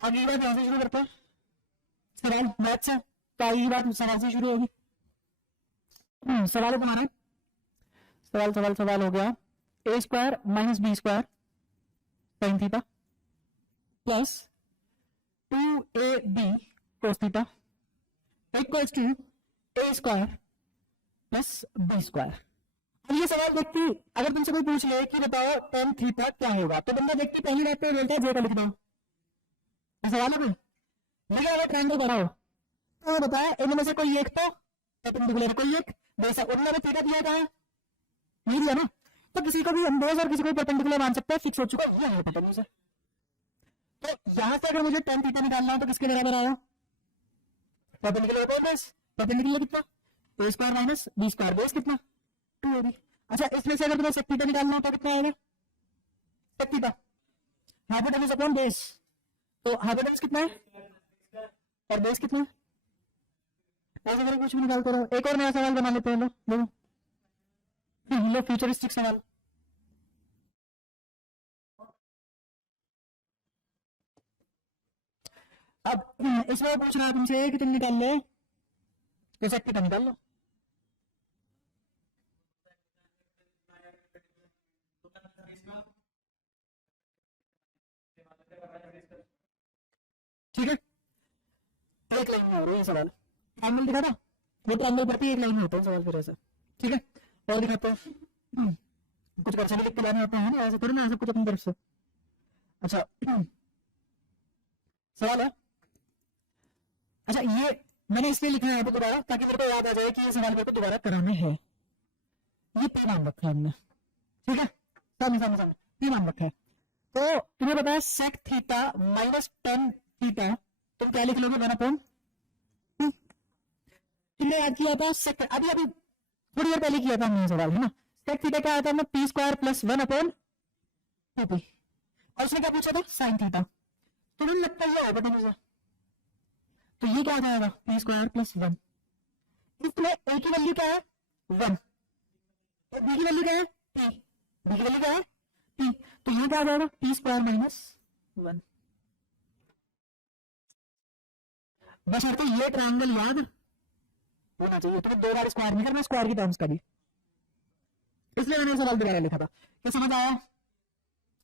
अगली बात यहाँ से शुरू करते हैं, सवाल मैथ से, तो अगली बात सवाल से शुरू होगी। सवाल है तुम्हारा, सवाल हो गया A square minus B square sine theta plus 2ab cos theta equals to A square plus B square. अब ये सवाल देखती, अगर तुमसे कोई पूछ ले कि बताओ tan थीटा क्या होगा, तो बंदा देखती पहली बात पे बोलता है जे का लिख दो। सवाल है कोई, लेकिन अगर ट्रायंगल बना हो तो बताया इनमें से कोई एक तो परपेंडिकुलर, कोई एक वैसा उन्होंने थीटा दिया था नहीं दिया ना, तो किसी को भी अंदाज और किसी को परपेंडिकुलर मान सकता है, फिक्स हो चुका है, ये है पता मुझे। तो यहां से अगर मुझे tan थीटा निकालना हो तो किसके बराबर आया, परपेंडिकुलर बेस, परपेंडिकुलर कितना a square minus b square, base कितना 2ab। अच्छा इसमें से अगर तुम्हें sec थीटा निकालना हो तो कितना आएगा, sec theta hypotenuse upon base, तो हाइपोटेन्यूज कितना है और बेस कितना है, ऐसे करके कुछ भी निकालते रहो। एक और नया सवाल बना लेते हैं लोग, लो फ्यूचरिस्टिक सवाल। अब इसमें पूछ रहा है तुमसे कि तुम निकाल ले तो sec थीटा निकाल लो। ठीक है, एक लाइन में हो रहा है सवाल, ट्रायंगल दिखा था, वो ट्रायंगल पर भी एक लाइन में होता है सवाल फिर ऐसा। ठीक है, और दिखाते हैं, कुछ क्वेश्चन लिख के लाने होते हैं ना, ऐसे थोड़ी ना, ऐसे कुछ अपनी तरफ से। अच्छा सवाल है, अच्छा ये मैंने इसलिए लिखा है यहाँ पे दोबारा ताकि मेरे को याद आ जाए कि ये सवाल मेरे को दोबारा कराना है। ये पी नाम रखा है हमने, ठीक है, सामने पी नाम रखा है। तो तुम्हें बताया sec theta minus tan theta, तुम क्या लिख लोगे 1/2। तुमने याद किया था सेक, अभी थोड़ी देर पहले किया था हमने सवाल, है ना। सेक थीटा क्या आता है, पी स्क्वायर प्लस 1/2p, और उसने क्या पूछा था साइन थीटा, तो मुझे लगता है ये बता मुझे, तो ये क्या आ जाएगा पी स्क्वायर प्लस 1। इसमें ए की वैल्यू क्या है 1 और बी की वैल्यू क्या है p, बी की वैल्यू क्या है p, तो यहाँ क्या आ जाएगा पी स्क्वायर माइनस 1। बस तो ये ट्रायंगल याद होना चाहिए, तुम्हें 2 बार स्क्वायर नहीं करना, स्क्वायर की टर्म्स का भी, इसलिए मैंने सवाल दोबारा लिखा था। क्या समझ आया,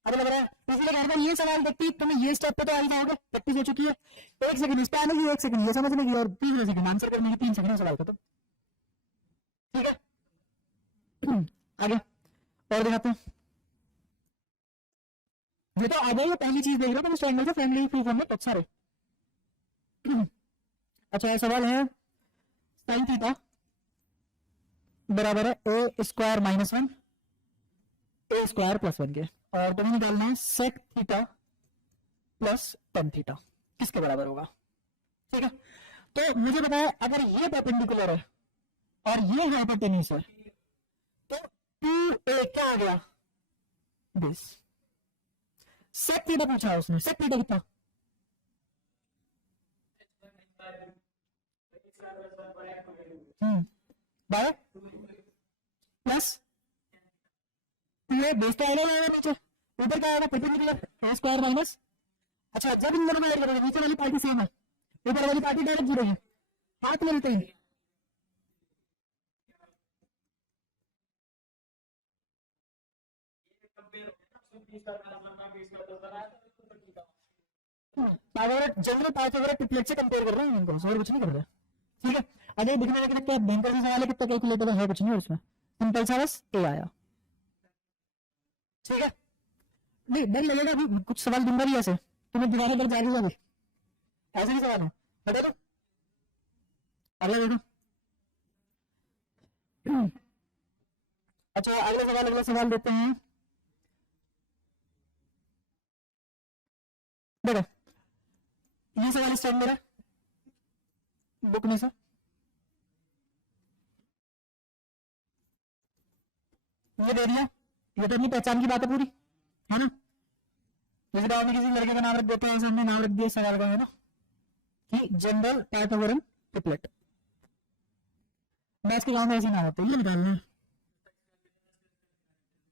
अभी लग रहा है, इसलिए कह रहा था ये सवाल देखती तुम्हें ये स्टेप पे तो आ ही जाओगे, प्रैक्टिस हो चुकी है। 1 सेकंड इस पे आने की, 1 सेकंड ये समझने की, और 3 सेकंड आंसर करने की, 3 सेकंड सवाल खत्म। ठीक है, आगे और दिखाते हैं। ये तो आ गई, पहली चीज देख रहा था, ट्रायंगल से फैमिली प्रूफ हमने बहुत सारे। अच्छा ये सवाल है साइन थीटा बराबर है A square minus 1 A square plus 1 के, और तुम्हें निकालना है sec theta plus tan theta किसके बराबर होगा। ठीक है, तो मुझे बताया अगर ये परपेंडिकुलर है और ये हाइपोटेन्यूज है तो 2a क्या आ गया बेस। सेक थीटा पूछा है उसने, सेक थीटा कितना बाय प्लस ये बेस तो आएगा नीचे, ऊपर क्या आएगा परपेंडिकुलर ए स्क्वायर माइनस। अच्छा जब इन दोनों में ऐड करोगे नीचे वाली पार्टी सेम है, ऊपर वाली पार्टी डायरेक्ट जीरो है, हाथ मिलते हैं। पावर जनरल पाइथागोरस ट्रिपलेट से कंपेयर कर रहे हैं इनको, और कुछ नहीं कर रहे। ठीक है, अगर दिखने में कितना भयंकर सा सवाल है, कितना कैलकुलेटर है, कुछ नहीं उसमें, सिंपल सा बस ए आया। ठीक है, नहीं डर लगेगा, अभी कुछ सवाल दूंगा भी ऐसे तुम्हें दोबारा पर जाएगा भी, ऐसे ही सवाल है बता दो। अगला देखो, अच्छा अगला सवाल देते हैं। देखो ये सवाल स्टैंड मेरा बुक में से, ये दे दिया, ये तो अपनी पहचान की बात है पूरी, है ना। जैसे डाउन में किसी लड़के का नाम रख देते हैं, हमने नाम रख दिया सवाल का, है ना, कि जनरल पाइथागोरस ट्रिपलेट। मैथ्स के काम में ऐसे ना होते, ये निकालना है।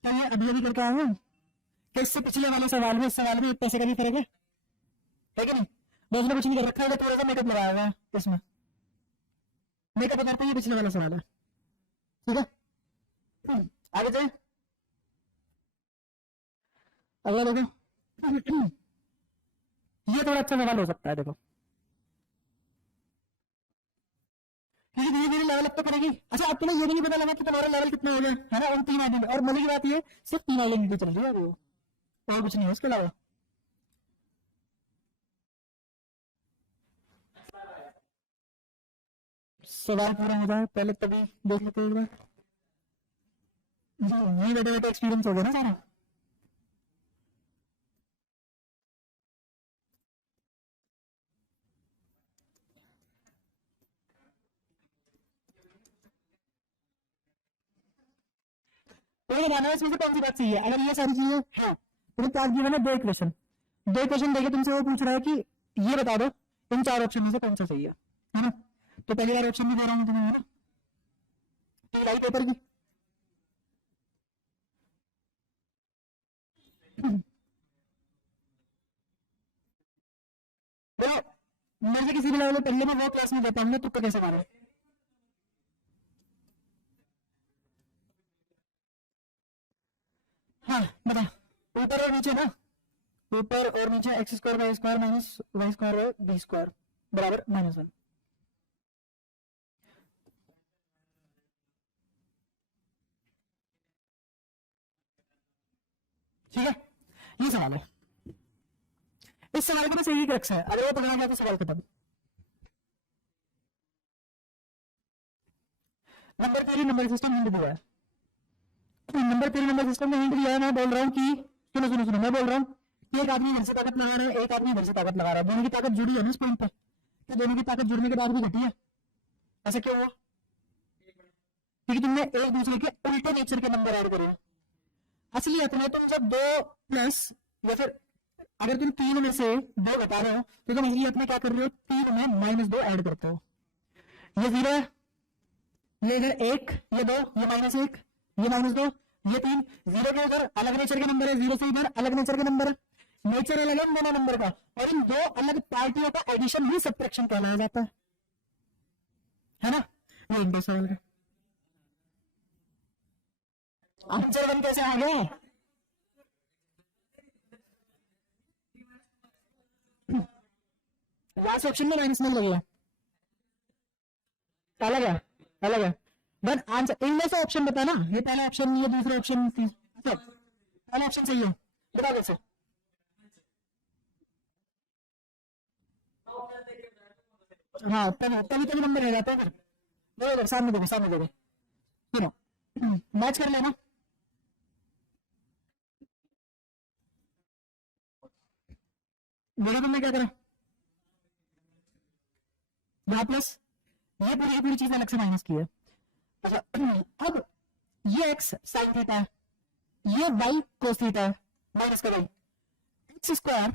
क्या ये अभी अभी करके आया हूँ कि इससे पिछले वाले सवाल में इस सवाल में एक पैसे का भी फर्क है। है कि नहीं? बॉस ने कुछ नहीं कर रखा है, थोड़ा सा मेकअप लगाया हुआ है इसमें, मेकअप करते हैं, पिछले वाला सवाल है, ठीक है। आगे जाए, अगला देखो। ये थोड़ा अच्छा सवाल हो सकता है, देखो धीरे धीरे धीरे लेवल अप तो करेगी। अच्छा, आपको ना ये भी नहीं पता लगा कि तुम्हारा लेवल कितना हो गया है ना, उन 3 आइडेंटिटी। और मजे की बात ये सिर्फ 3 आइडेंटिटी चल रही है अभी, और कुछ नहीं है इसके अलावा। सवाल पूरा हो जाए पहले तभी देख लेते हैं एक बार। ये बेटा बेटा एक्सपीरियंस हो गया ना सारा। तो ये जानना है इसमें से कौन सी बात सही है। अगर ये सारी चीजें हाँ, तो क्या दिया ना, दो इक्वेशन देके तुमसे वो पूछ रहा है कि ये बता दो इन 4 ऑप्शन में से कौन सा सही है ना। तो पहली बार ऑप्शन भी दे रहा हूँ तुम्हें, है ना, तो लाइट पेपर की वो मेरे से किसी भी लेवल पे पहले में वो क्लास में जाता हमने, तो कैसे मारे। हाँ बता, ऊपर और नीचे ना, ऊपर और नीचे X square Y square minus Y square B square बराबर -1। ठीक है, ये सवाल है। इस सवाल का बस यही क्रक्स है, अगर वो पकड़ा गया तो सवाल खत्म। Number three number system hint दिया है, नंबर थ्री नंबर सिस्टम में हिंट दिया है। मैं बोल रहा हूँ कि सुनो सुनो सुनो, मैं बोल रहा हूँ कि एक आदमी इधर से ताकत लगा रहा है, एक आदमी इधर से ताकत लगा रहा है, दोनों की ताकत जुड़ी है ना इस पॉइंट पे, तो दोनों की ताकत जुड़ने के बाद भी घटी है। ऐसा क्यों हुआ? क्योंकि तुमने एक दूसरे के उल्टे नेचर के नंबर ऐड करे। असलियत में तुम जब 2 प्लस या फिर अगर तुम 3 में से 2 घटा रहे हो तो तुम असलियत में क्या कर रहे हो, 3 में -2 ऐड करते हो। ये 0 है, ये इधर 1, ये 2, ये -1, ये -2, ये 3। 0 के उधर अलग नेचर के नंबर है, 0 से इधर अलग नेचर के नंबर है, नेचर अलग है दोनों नंबर का, और इन 2 अलग पार्टियों का एडिशन ही सब्ट्रैक्शन कहलाया जाता है ना। ये एक दो सवाल है। आंसर 1 कैसे आ गए? लास्ट ऑप्शन में माइनस नहीं लगेगा, अलग है, अलग है। बट आंसर इनमें से ऑप्शन बता ना, ये पहला ऑप्शन, ये दूसरा ऑप्शन, पहला ऑप्शन सही है, बता कैसे। हाँ तभी तभी तभी नंबर रह जाता है फिर। देखो सामने देखो, सामने देखो, सुनो, मैच कर लेना। देखो तुमने क्या करा, यहाँ प्लस, ये पूरी चीज अलग से माइनस की है। अच्छा, अब ये एक्स साइन थीटा है, ये वाई कोस थीटा है, माइनस का Y, X square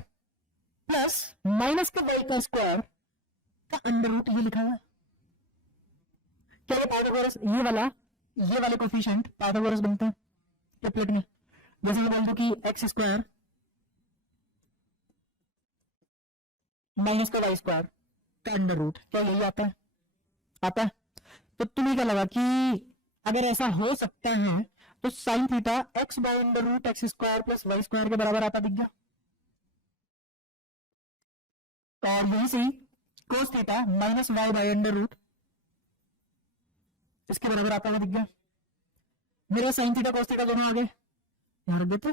plus minus का वाई का स्क्वायर का अंडर रूट ये लिखा हुआ है। क्या ये पाइथागोरस, ये वाले कोफिशिएंट पाइथागोरस बनते हैं ट्रिपलेट में। जैसे मैं बोल दूं कि एक्स स्क्वायर माइनस का वाई स्क्वायर का अंडर रूट, क्या यही आता है? आता है। तो तुम्हें क्या लगा कि अगर ऐसा हो सकता है तो sine theta X by under root X square plus Y square के बराबर आता दिख गया, और यही सही cos theta minus Y by under root इसके बराबर आता हुआ दिख गया। मेरा साइन थीटा कोस थीटा दोनों आगे यहाँ रख देते।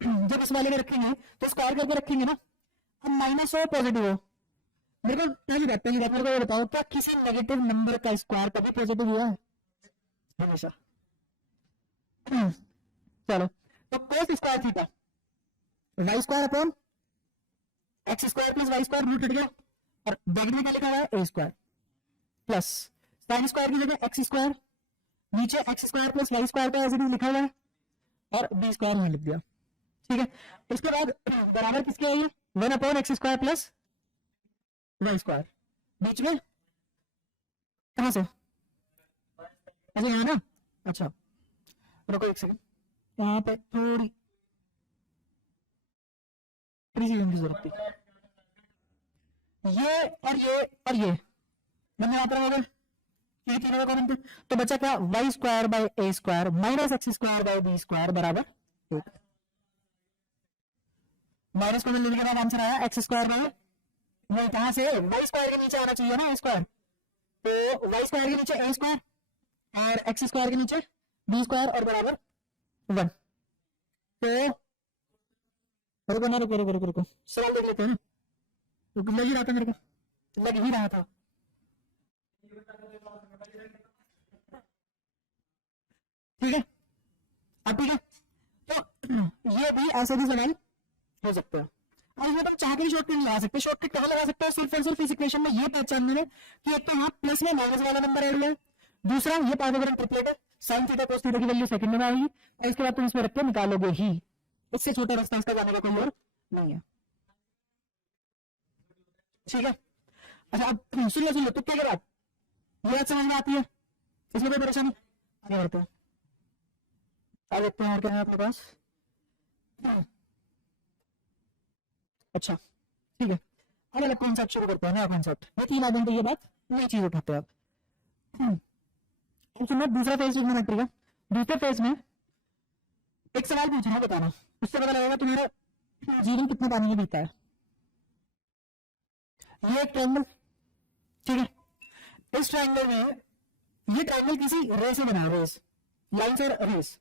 जब इस वाले में रखेंगे तो स्क्वायर करके रखेंगे ना, अब माइनस हो पॉजिटिव हो। मेरे को पहली बात मेरे को ये बताओ, क्या किसी नेगेटिव नंबर का स्क्वायर कभी पॉजिटिव हुआ है? हमेशा। चलो, तो cos square theta Y square upon x square plus Y square root हट गया, और ब्रैकेट में क्या लिखा हुआ है, A square plus sine square की जगह एक्स स्क्वायर, नीचे X square plus Y square का एज इट इज लिखा हुआ है, और बी स्क्वायर यहाँ लिख दिया। ठीक है, उसके बाद बराबर किसके है ये, 1 upon x square plus Y square, बीच में कहां से, अच्छा यहाँ ना। अच्छा रुको एक सेकंड, यहाँ पे थोड़ी प्रिसीजन की जरूरत थी। ये और ये मैंने यहाँ पर हो गए, ये तीनों का कॉमन थे, तो बचा क्या, Y square by A square minus X square by B square बराबर माइनस को लेने के बाद आंसर आया एक्स स्क्वायर बाई, वो कहां से वाई स्क्वायर के नीचे आना चाहिए ना स्क्वायर, तो वाई स्क्वायर के नीचे ए स्क्वायर और एक्स स्क्वायर के नीचे बी स्क्वायर और बराबर 1। तो रुको ना, रुको सवाल देख लेते हैं ना, तो लग ही रहा था मेरे को, लग ही रहा था। ठीक है, अब ठीक है, तो ये भी ऐसे भी सवाल हो सकता है। और इसमें तुम चाह के भी शॉर्टकट नहीं लगा सकते, शॉर्टकट कहाँ लगा सकते हो, सिर्फ और सिर्फ इस इक्वेशन में ये पहचानने में कि एक तो यहाँ प्लस में माइनस वाला नंबर ऐड हुआ है, दूसरा ये पाइथागोरस ट्रिपलेट है, साइन थीटा कोस थीटा की वैल्यू सेकंड में आएगी और इसके बाद तुम इसमें रख के निकालोगे ही, इससे छोटा रास्ता इसका जाने का कोई और नहीं है। ठीक है, अच्छा अब सुन लो तुक्के के बाद ये समझ में आती है, इसमें कोई परेशानी नहीं होती है। आ देखते हैं और क्या है आपके पास। अच्छा ठीक है, अब अलग कॉन्सेप्ट शुरू करते हैं, नया कॉन्सेप्ट, ये तीन आदमी तो ये बात नई चीज उठाते हैं आप। सुनो, दूसरा फेज ट्रिग्नोमेट्री का, दूसरे फेज में एक सवाल पूछ रहा हूं, बताना, उससे पता लगेगा तुम्हारा जीवन कितने पानी में बीता है। ये एक ट्रायंगल, ठीक है, इस ट्रायंगल में ये ट्रायंगल किसी रे से बना है, रेस लाइन से रेस,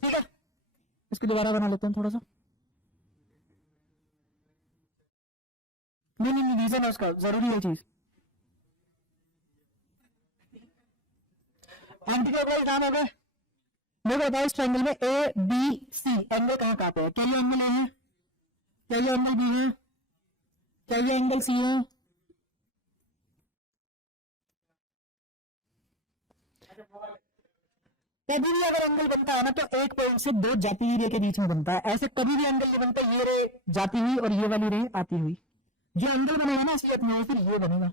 ठीक है, इसको दोबारा बना लेते हैं थोड़ा सा, नहीं रीजन है उसका, जरूरी है चीज। एंटी क्लॉकवाइज नाम हो गए, मेरे को बताओ इस ट्रायंगल में ए बी सी एंगल कहां कहां पे है, क्या ये एंगल ए है, क्या ये एंगल बी है, क्या ये एंगल सी है, कभी भी अगर एंगल बनता है ना तो एक पॉइंट से दो जाती हुई रे के बीच में बनता है, ऐसे कभी भी एंगल नहीं बनता ये रे जाती हुई और ये वाली रे आती हुई, जो एंगल बनेगा ना असलियत में फिर ये बनेगा।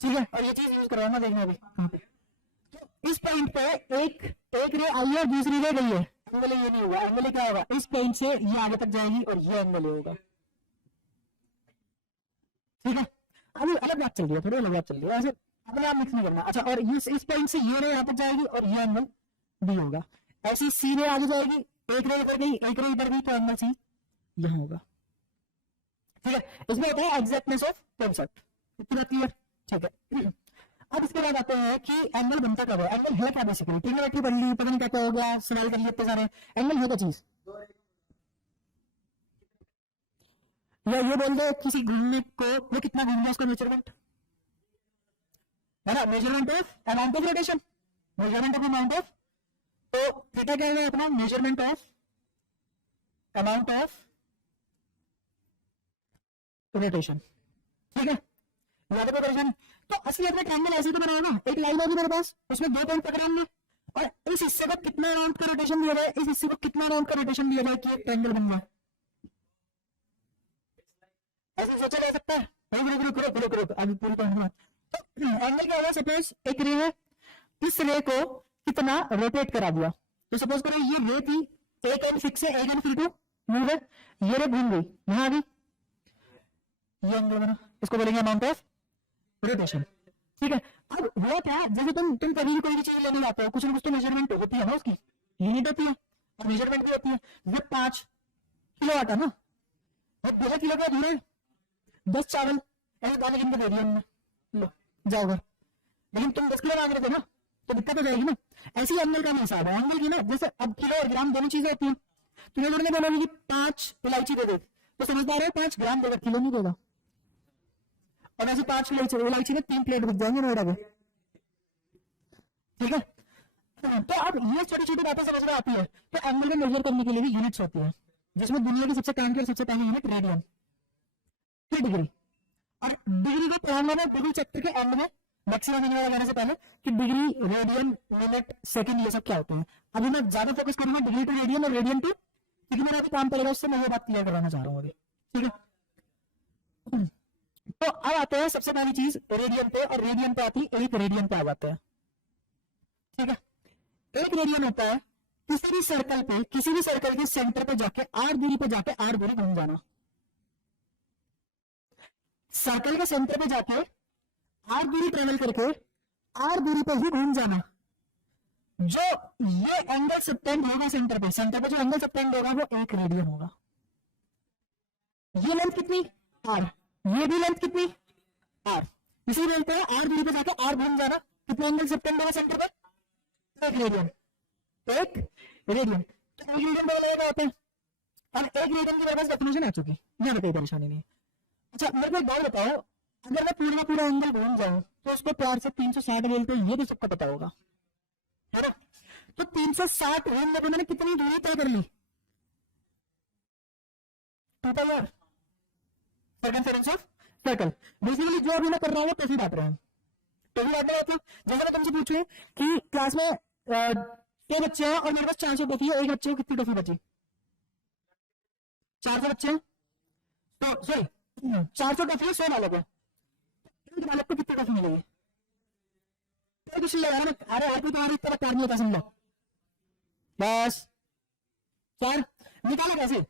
ठीक है, और ये चीज यूज करवाना देखना अभी, तो इस पॉइंट पे एक रे आई है और दूसरी रे गई है, एंगल ये नहीं होगा, एंगल क्या होगा, इस पॉइंट से ये आगे तक जाएगी और ये एंगल होगा। ठीक है, अभी अलग बात चल रही है, थोड़ी अलग बात चल रही है, ऐसे अपने आप मिक्स नहीं करना। अच्छा, और इस पॉइंट से ये रे यहाँ तक जाएगी और ये एंगल बी होगा, ऐसी सी रे आगे जाएगी, एक रे इधर गई एक रे इधर गई, तो एंगल सी यहाँ होगा। ठीक है, इसमें होता है एग्जैक्टनेस ऑफ कॉन्सेप्ट, इतनी बात क्लियर। ठीक है, अब इसके बाद आते हैं कि एंगल बनता कब है, एंगल है क्या बेसिकली, ट्रिग्नोमेट्री पढ़ ली, पता नहीं क्या क्या हो गया, सवाल कर लिए इतने सारे, एंगल है क्या चीज, या ये बोल दो किसी घूमने को वो कितना घूम गया उसका मेजरमेंट है ना, measurement of amount of rotation, measurement of amount of, तो थीटा क्या है अपना, measurement of amount of rotation. ठीक है, याद है परेशान, तो असलियत में ट्रायंगल ऐसे तो बनाएगा, एक लाइन होगी मेरे पास, उसमें दो पॉइंट पकड़ लेंगे और इस हिस्से को कितना राउंड का रोटेशन दिया जाए, इस हिस्से को कितना राउंड का रोटेशन दिया जाए कि एक ट्रायंगल बन जाए, ऐसे सोचा जा सकता है। रुक अभी पूरी पॉइंट, तो एंगल क्या होगा, सपोज एक रे है, इस रे को कितना रोटेट करा दिया, तो सपोज करो ये रे थी, एक एंड फिक्स है, एक एंड फ्री टू मूव है, ये रे घूम गई यहां आ गई, ये एंगल बना, इसको बोलेंगे अमाउंट ऑफ रोटेशन। ठीक है, अब हुआ क्या, जैसे तुम कभी भी कोई भी चीज लेने जाते हो, कुछ ना कुछ तो मेजरमेंट होती है ना, उसकी यूनिट होती है और मेजरमेंट भी होती है, वो 5 किलो आटा ना, और 2 किलो का धुरे 10 चावल ऐसे दाने गिन के दे दिया हमने, लो जाओ घर, लेकिन तुम 10 किलो मांग रहे थे ना, तो दिक्कत हो जाएगी ना। ऐसी एंगल का हिसाब है, एंगल की ना, जैसे अब किलो और ग्राम दोनों चीजें होती है, तुम्हें जोड़ने बोलोगे कि 5 इलायची दे दे, तो समझदार है 5 ग्राम देगा, किलो नहीं देगा, और ऐसे 5 इलायची में 3 प्लेट बिक जाएंगे नोएडा के। ठीक है, तो अब ये छोटी छोटी बातें समझ में आती है, तो एंगल को मेजर करने के लिए भी यूनिट्स होती है, जिसमें दुनिया की सबसे काम की और सबसे पहली यूनिट रेडियन, फिर डिग्री, और डिग्री को पढ़ाऊंगा मैं पूरी चैप्टर के एंड में, मैक्सिमम मिनिमम लगाने से पहले, कि डिग्री, रेडियन, मिनट, सेकंड, ये सब क्या होते हैं। अभी मैं ज्यादा फोकस करूंगा डिग्री टू रेडियन और रेडियन टू, क्योंकि मेरा अभी काम पड़ेगा, उससे मैं ये बात क्लियर कराना चाह रहा हूँ अभी। ठीक है, तो अब आते हैं सबसे पहली चीज रेडियन पे, और रेडियन पे आती है एक रेडियन पे आ जाते हैं। ठीक है। एक रेडियन होता है किसी भी सर्कल के सेंटर पे जाके आर दूरी पे जाके आर दूरी घूम जाना। सर्कल के सेंटर पे जाके आर दूरी ट्रेवल करके आर दूरी पे ही घूम जाना। जो ये एंगल सबटेंड होगा सेंटर पे जो एंगल सबटेंड होगा वो एक रेडियन होगा। ये लेंथ कितनी आर, ये भी लेंथ कितनी आर, इसी बोलते हैं आर दूरी पे जाके आर घूम जाना। कितना एंगल सबटेंड होगा सेंटर पे, एक रेडियन, एक रेडियन। तो एक रेडियन का होता है, और एक रेडियन की मेरे पास डेफिनेशन आ चुकी, यहाँ पे कोई परेशानी नहीं है। अच्छा मेरे को एक बात बताओ, अगर मैं पूरा एंगल घूम जाऊं तो उसको प्यार से 360 बोलते हैं, ये भी सबको पता होगा है ना। तो 360 घूमने पे मैंने कितनी दूरी तय कर ली, total circumference of circle. Basically जो अभी मैं कर रहा हूँ टोफी बांट रहा हूँ, टोफी बांट रहा हूँ। जैसे मैं तुमसे पूछूं कि क्लास में 6 बच्चे हैं और मेरे पास 400 टोफी है, एक बच्चे को कितनी टोफी बची, 400 बच्चे हैं तो सॉरी 400 टोफी है 100 बालक है, एक बालक को कितनी टोफी मिलेगी। कुछ लगा ना, अरे हर कोई तुम्हारी इतना प्यार नहीं होता, समझो बस 4 निकालो कैसे,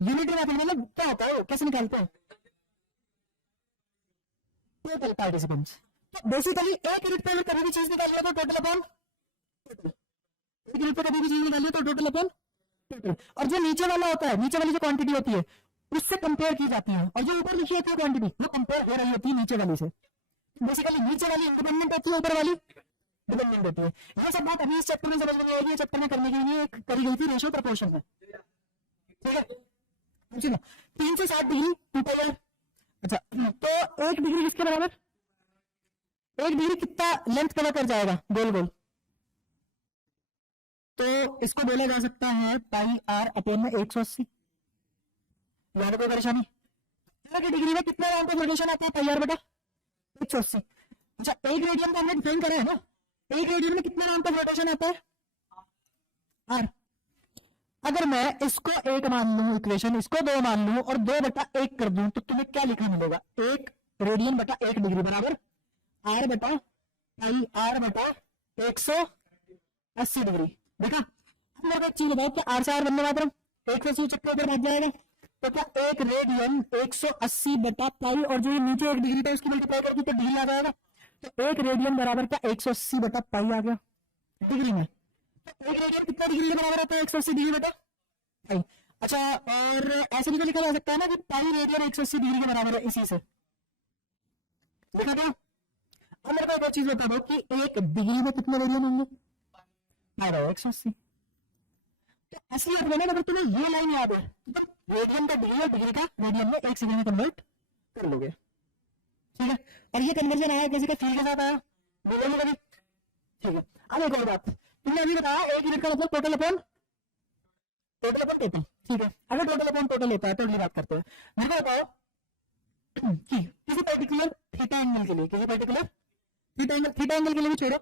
यूनिट में मतलब क्या होता है, कैसे निकालते हैं, टोटल पार्टिसिपेंट्स। तो बेसिकली एक यूनिट पे कभी भी चीज निकालिए तो टोटल अपॉन टोटल, एक यूनिट पे कभी भी चीज निकालिए तो टोटल अपॉन टोटल। और जो नीचे वाला होता है, नीचे वाली जो क्वांटिटी होती है उससे कंपेयर की जाती है, और जो ऊपर लिखी होती है क्वांटिटी वो कंपेयर हो रही होती है नीचे वाली से। बेसिकली नीचे वाली इंडिपेंडेंट होती है, ऊपर वाली डिपेंडेंट होती है। ये सब बात अभी इस चैप्टर में समझ में आएगी, चैप्टर में करने के लिए करी गई थी रेशियो प्रोपोर्शन में, ठीक है। 360 डिग्री टूटेगा। अच्छा तो एक डिग्री किसके बराबर, एक डिग्री कितना लेंथ कवर कर जाएगा गोल गोल, तो इसको बोला जा सकता है पाई आर अपॉन में 180। याद कोई परेशानी, एक डिग्री में कितना राउंड ऑफ रोटेशन आता है, पाई आर बटा 180। अच्छा एक रेडियन का हमने डिफाइन करा है ना, एक रेडियन में कितना राउंड ऑफ रोटेशन आता है आर। अगर मैं इसको 1 मान लूं इक्वेशन, इसको 2 मान लूं और 2/1 कर दूं तो तुम्हें क्या लिखना मिलेगा, 1 रेडियन बटा 1 डिग्री बराबर आर बटा पाई आर बटा 180 डिग्री। देखा, अब मेरे को एक चीज बताओ कि आर से आर बनने मात्र 180 चक्कर ऊपर भाग जाएगा, तो क्या एक रेडियन 180 बटा पाई और जो नीचे 1 डिग्री था उसकी मल्टीप्लाई करके तो डिग्री आ जाएगा, तो एक रेडियन बराबर क्या 180 बटा पाई आ गया डिग्री में। तो एक रेडियन कितना डिग्री के बराबर होता है, 180 डिग्री बटा पाई। अच्छा और ऐसे भी तो लिखा जा सकता है ना कि पाई रेडियन 180 डिग्री के बराबर है, इसी से देखा था। अब मेरे को एक चीज बता दो कि एक डिग्री में कितने रेडियन होंगे, 180। तो असलियत में अगर तुम्हें ये लाइन याद है तो तुम रेडियन का डिग्री और डिग्री का रेडियन में 1 सेकंड में कन्वर्ट कर लोगे, ठीक है। और ये कन्वर्जन आया किसी के फील के साथ आया, बोलोगे कभी, ठीक है। अब एक और बात, तुमने अभी बताया एक यूनिट का मतलब टोटल अपॉन टोटल, ठीक है। अगर टोटल अपॉन टोटल होता है तो अगली बात करते हैं। मेरे को बताओ कि किसी पर्टिकुलर थीटा एंगल के लिए, किसी पर्टिकुलर थीटा एंगल के लिए भी छोड़ो,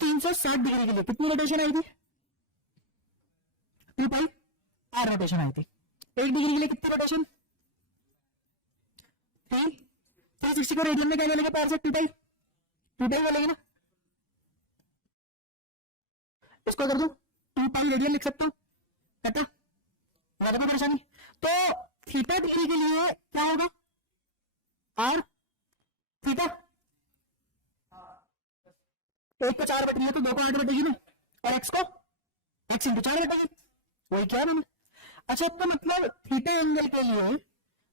360 डिग्री के लिए कितनी रोटेशन आई थी, 2 पाई आर रोटेशन आई थी। 1 डिग्री के लिए कितनी रोटेशन, 360 को रेडियन में क्या बोलेंगे, पावर से 2 पाई बोलेंगे ना, इसको कर दो 2 पाई रेडियन लिख सकता हूं, कहता ज्यादा कोई परेशानी। तो थीटा डिग्री के लिए क्या होगा, आर थीटा, 1 को 4 बटेगी तो 2 को 8 बटेगी ना, और x को x इंटू 4 बटेगी, वही क्या मैंने। अच्छा तो मतलब थीटा एंगल के लिए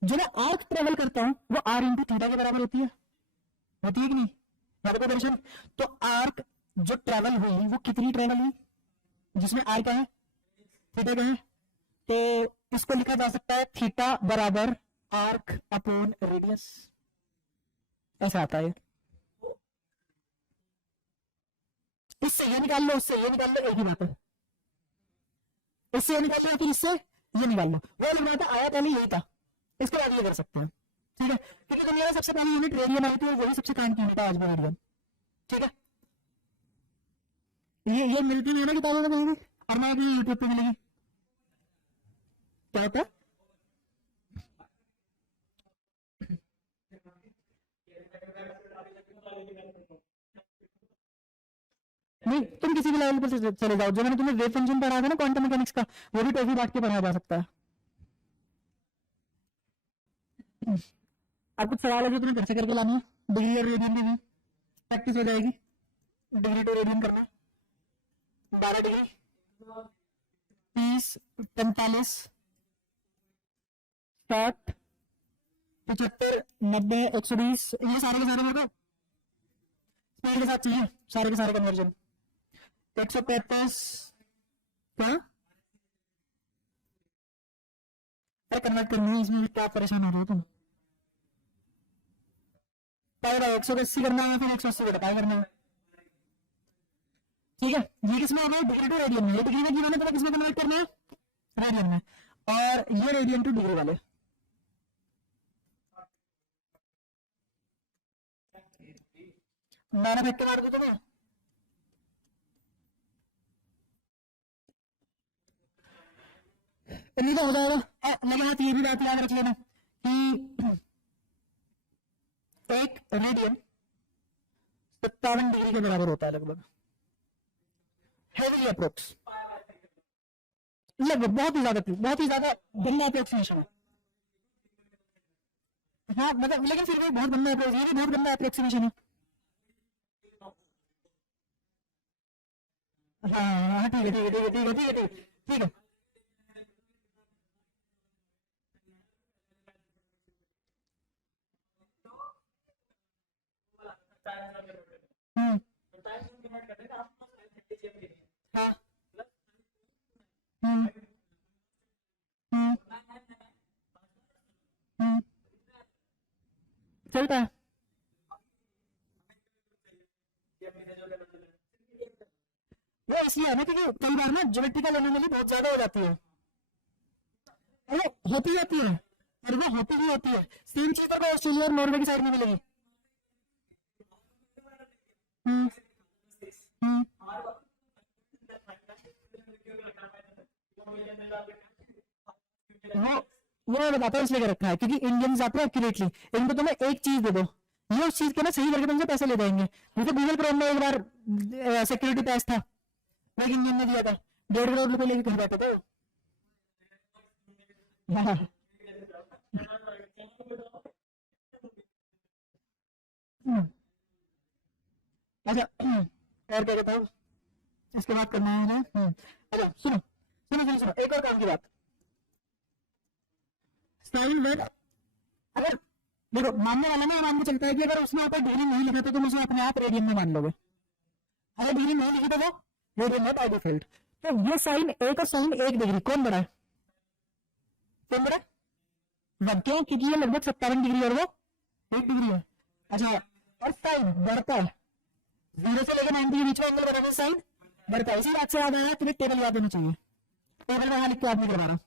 जो मैं आर्क ट्रेवल करता हूं वो आर इंटू थीटा के बराबर होती है कि नहीं, ज्यादा कोई परेशानी। तो आर्क जो ट्रेवल हुई वो कितनी ट्रेवल हुई, जिसमें आर का है थीटा का है, तो इसको लिखा जा सकता है थीटा बराबर आर्क अपॉन रेडियस, ऐसा आता है। इससे ये निकाल लो, उससे ये निकाल लो, एक ही बात है। इससे ये निकाल लो फिर इससे ये निकाल लो, वो लिखना था आया पहले यही था, इसको आगे कर सकते हैं, ठीक है। क्योंकि दुनिया में सबसे पहली यूनिट रेडियन आई थी और वही सबसे काम की यूनिट है आज भी रेडियन, ठीक है। ये मिलती नहीं है ना किताबों में कहीं भी, और मैं भी यूट्यूब पे मिलेगी, क्या होता है नहीं, तुम किसी भी लेवल पर चले जाओ, जो मैंने तुम्हें वेव फंक्शन पढ़ाया था ना क्वांटम मैकेनिक्स का, वो भी टॉपिक बांट के पढ़ाया जा सकता है। अब कुछ सवाल है जो तुम्हें घर से करके लानी है, डिग्री और रेडियन में प्रैक्टिस हो जाएगी। डिग्री टू रेडियन करना 12 डिग्री 30 45 60 75 90 120, ये सारे के सारे मेरे को स्पीड के साथ चाहिए, सारे के सारे कन्वर्जन। 135 क्या कन्वर्ट करनी है, इसमें भी क्या परेशान हो रहे हो तुम। पाई 180 करना है, फिर 180 बटा पाई करना है, ठीक है। ये किसमें हो गया, डिग्री टू रेडियन में। ये डिग्री में किया मैंने, तो किसमें कन्वर्ट करना है, रेडियन में। और ये रेडियन टू डिग्री वाले, मैंने फेंक के मार दूं तुम्हें। नहीं तो हो जाएगा। लगे हाथ, ये भी बात याद रख लेना कि एक रेडियन 57 डिग्री के बराबर होता है लगभग, हेवीली अप्रोक्स, लगभग बहुत ही ज्यादा गंदा अप्रोक्सीमेशन है। हाँ मतलब, लेकिन फिर भी बहुत गंदा अप्रोक्स, ये भी बहुत गंदा अप्रोक्सीमेशन है। हाँ ठीक है ठीक है ठीक है ठीक है ठीक है ठीक है। हम्म हाँ हम्म हम्म हम्म चलता है। वो इसलिए है ना क्योंकि कई बार ना ज्योमेट्रिकल एनोमली बहुत ज्यादा हो जाती है, अरे होती है, और वो होती है। सेम चीज तो ऑस्ट्रेलिया और नॉर्वे की साइड में मिलेगी। हम्म हम्म वो मैं बताता हूँ इसलिए कर रखा है क्योंकि इंडियंस आते हैं एक्यूरेटली, इनको तुम्हें एक चीज दे दो, ये उस चीज के ना सही करके तुमसे पैसे ले देंगे। जैसे गूगल क्रोम में एक बार सिक्योरिटी पैस था, एक इंडियन ने दिया था, 1.5 करोड़ रुपए लेके घर बैठे थे। हाँ। अच्छा और क्या कहता हूँ, इसके बाद करना है ना। अच्छा सुनो सुनो सुनो सुनो, एक और काम की बात। साइन वेद, अगर देखो मानने वाला ना मान के चलता है कि अगर उसमें आप डिग्री नहीं लिखा तो तुम उसे अपने आप रेडियन में मान लोगे, अगर डिग्री नहीं लिखी तो वो रेडियन में बाय डिफॉल्ट। तो ये साइन एक और साइन एक डिग्री कौन बड़ा है, कौन बड़ा है, वन, क्यों, क्योंकि ये लगभग 57 डिग्री और वो 1 डिग्री है। अच्छा और साइन बढ़ता है, 0 से लेकर 90 के बीच में एंगल बनाने साइन बढ़ता है। इसी बात से याद आया, तुम्हें टेबल याद होनी चाहिए, टेबल में यहाँ लिख के आप नहीं करवा रहा,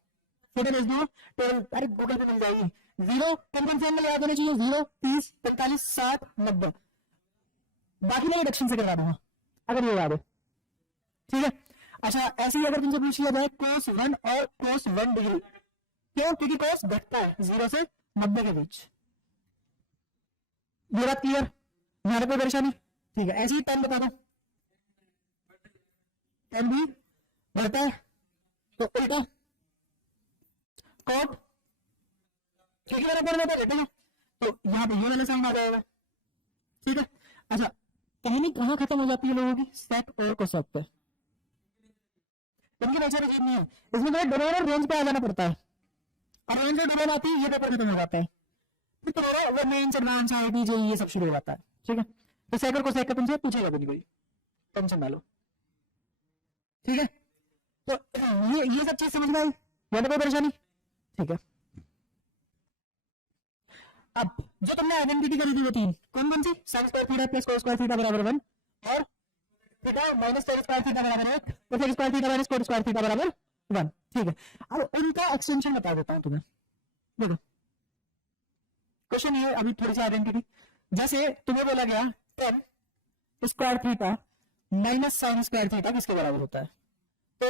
फोटो भेज दो टेबल, अरे गूगल पे मिल जाएगी। 0 कौन से एंगल याद होने चाहिए, 0 30 45 60 90, बाकी मैं रिडक्शन से करवा दूंगा अगर ये याद है, ठीक है। अच्छा ऐसे ही अगर तुमसे पूछ लिया जाए cos 1 और cos 1 डिग्री, क्यों, क्योंकि cos घटता है 0 से 90 के बीच, ये बात क्लियर, यहाँ पे कोई परेशानी, ठीक है। ऐसे ही tan बता दो, tan भी बढ़ता है तो उल्टा cot, क्योंकि मैंने पढ़ना था घटेगा तो यहाँ पे ये वाला साइन आ जाएगा, ठीक है। अच्छा कहानी कहाँ खत्म हो जाती है लोगों की, सेक और कोसेक पे, इनकी नेचर अजीब नहीं है, इसमें तुम्हें डोमेन और रेंज पे आ जाना पड़ता है, और रेंज और डोमेन आती है ये पेपर खत्म हो जाता है, फिर तुम्हारा वो मेंस एडवांस आईटी ये सब शुरू हो जाता है, ठीक है। तो सेक और कोसेक का तुमसे पूछेगा भी नहीं कोई, टेंशन ना लो, ठीक है। तो ये सब चीज समझ में आई, यहाँ पे कोई परेशानी, ठीक है। अब जो तुमने आइडेंटिटी करी थी वो तीन कौन कौन सी, sin square theta plus cos square theta बराबर 1 और theta minus tan square theta बराबर 1 और sec square theta minus cot square theta बराबर 1, ठीक है। अब उनका एक्सटेंशन बता देता हूं तुम्हें, देखो क्वेश्चन ये अभी थोड़ी सी आइडेंटिटी, जैसे तुम्हें बोला गया tan square theta minus sin square theta किसके बराबर होता है, तो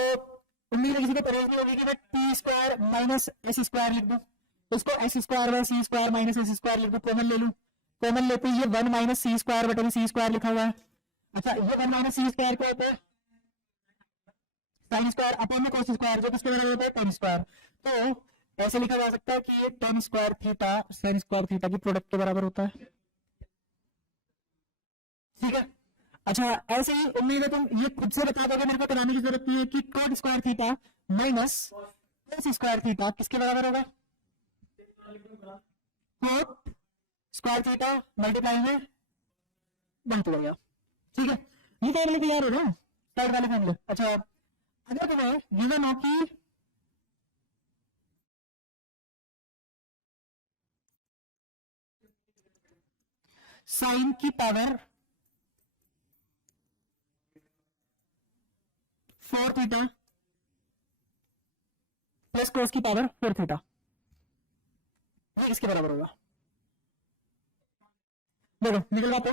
उम्मीद है किसी को परहेज नहीं होगी कि मैं t square minus s square लिख दूं, इसको S square by C square minus S square लिख दो, कॉमन ले लूं, कॉमन लेते ही ये 1 माइनस सी स्क्वायर बटे सी स्क्वायर लिखा हुआ है, अच्छा ये 1 माइनस सी स्क्वायर को होता है साइन स्क्वायर अपॉन में कॉस स्क्वायर, जो किसके बराबर होता है tan स्क्वायर। तो ऐसे लिखा जा सकता है कि ये tan square theta sin square theta की प्रोडक्ट के बराबर होता है। ठीक है, अच्छा ऐसे ही उम्मीद है तुम ये खुद से बता दोगे, मेरे को कराने की जरूरत नहीं है कि cot square theta minus cos square theta किसके बराबर होगा, cot स्क्वायर थीटा मल्टीप्लाई में बहुत हो गया। ठीक है, ये फॉर्मूले क्लियर हो गया, साइड वाले फॉर्मूले। अच्छा अगर तुम्हें गिवन हो कि साइन की पावर 4 थीटा प्लस कोस की पावर 4 थीटा, ये किसके बराबर होगा, देखो निकल बात है।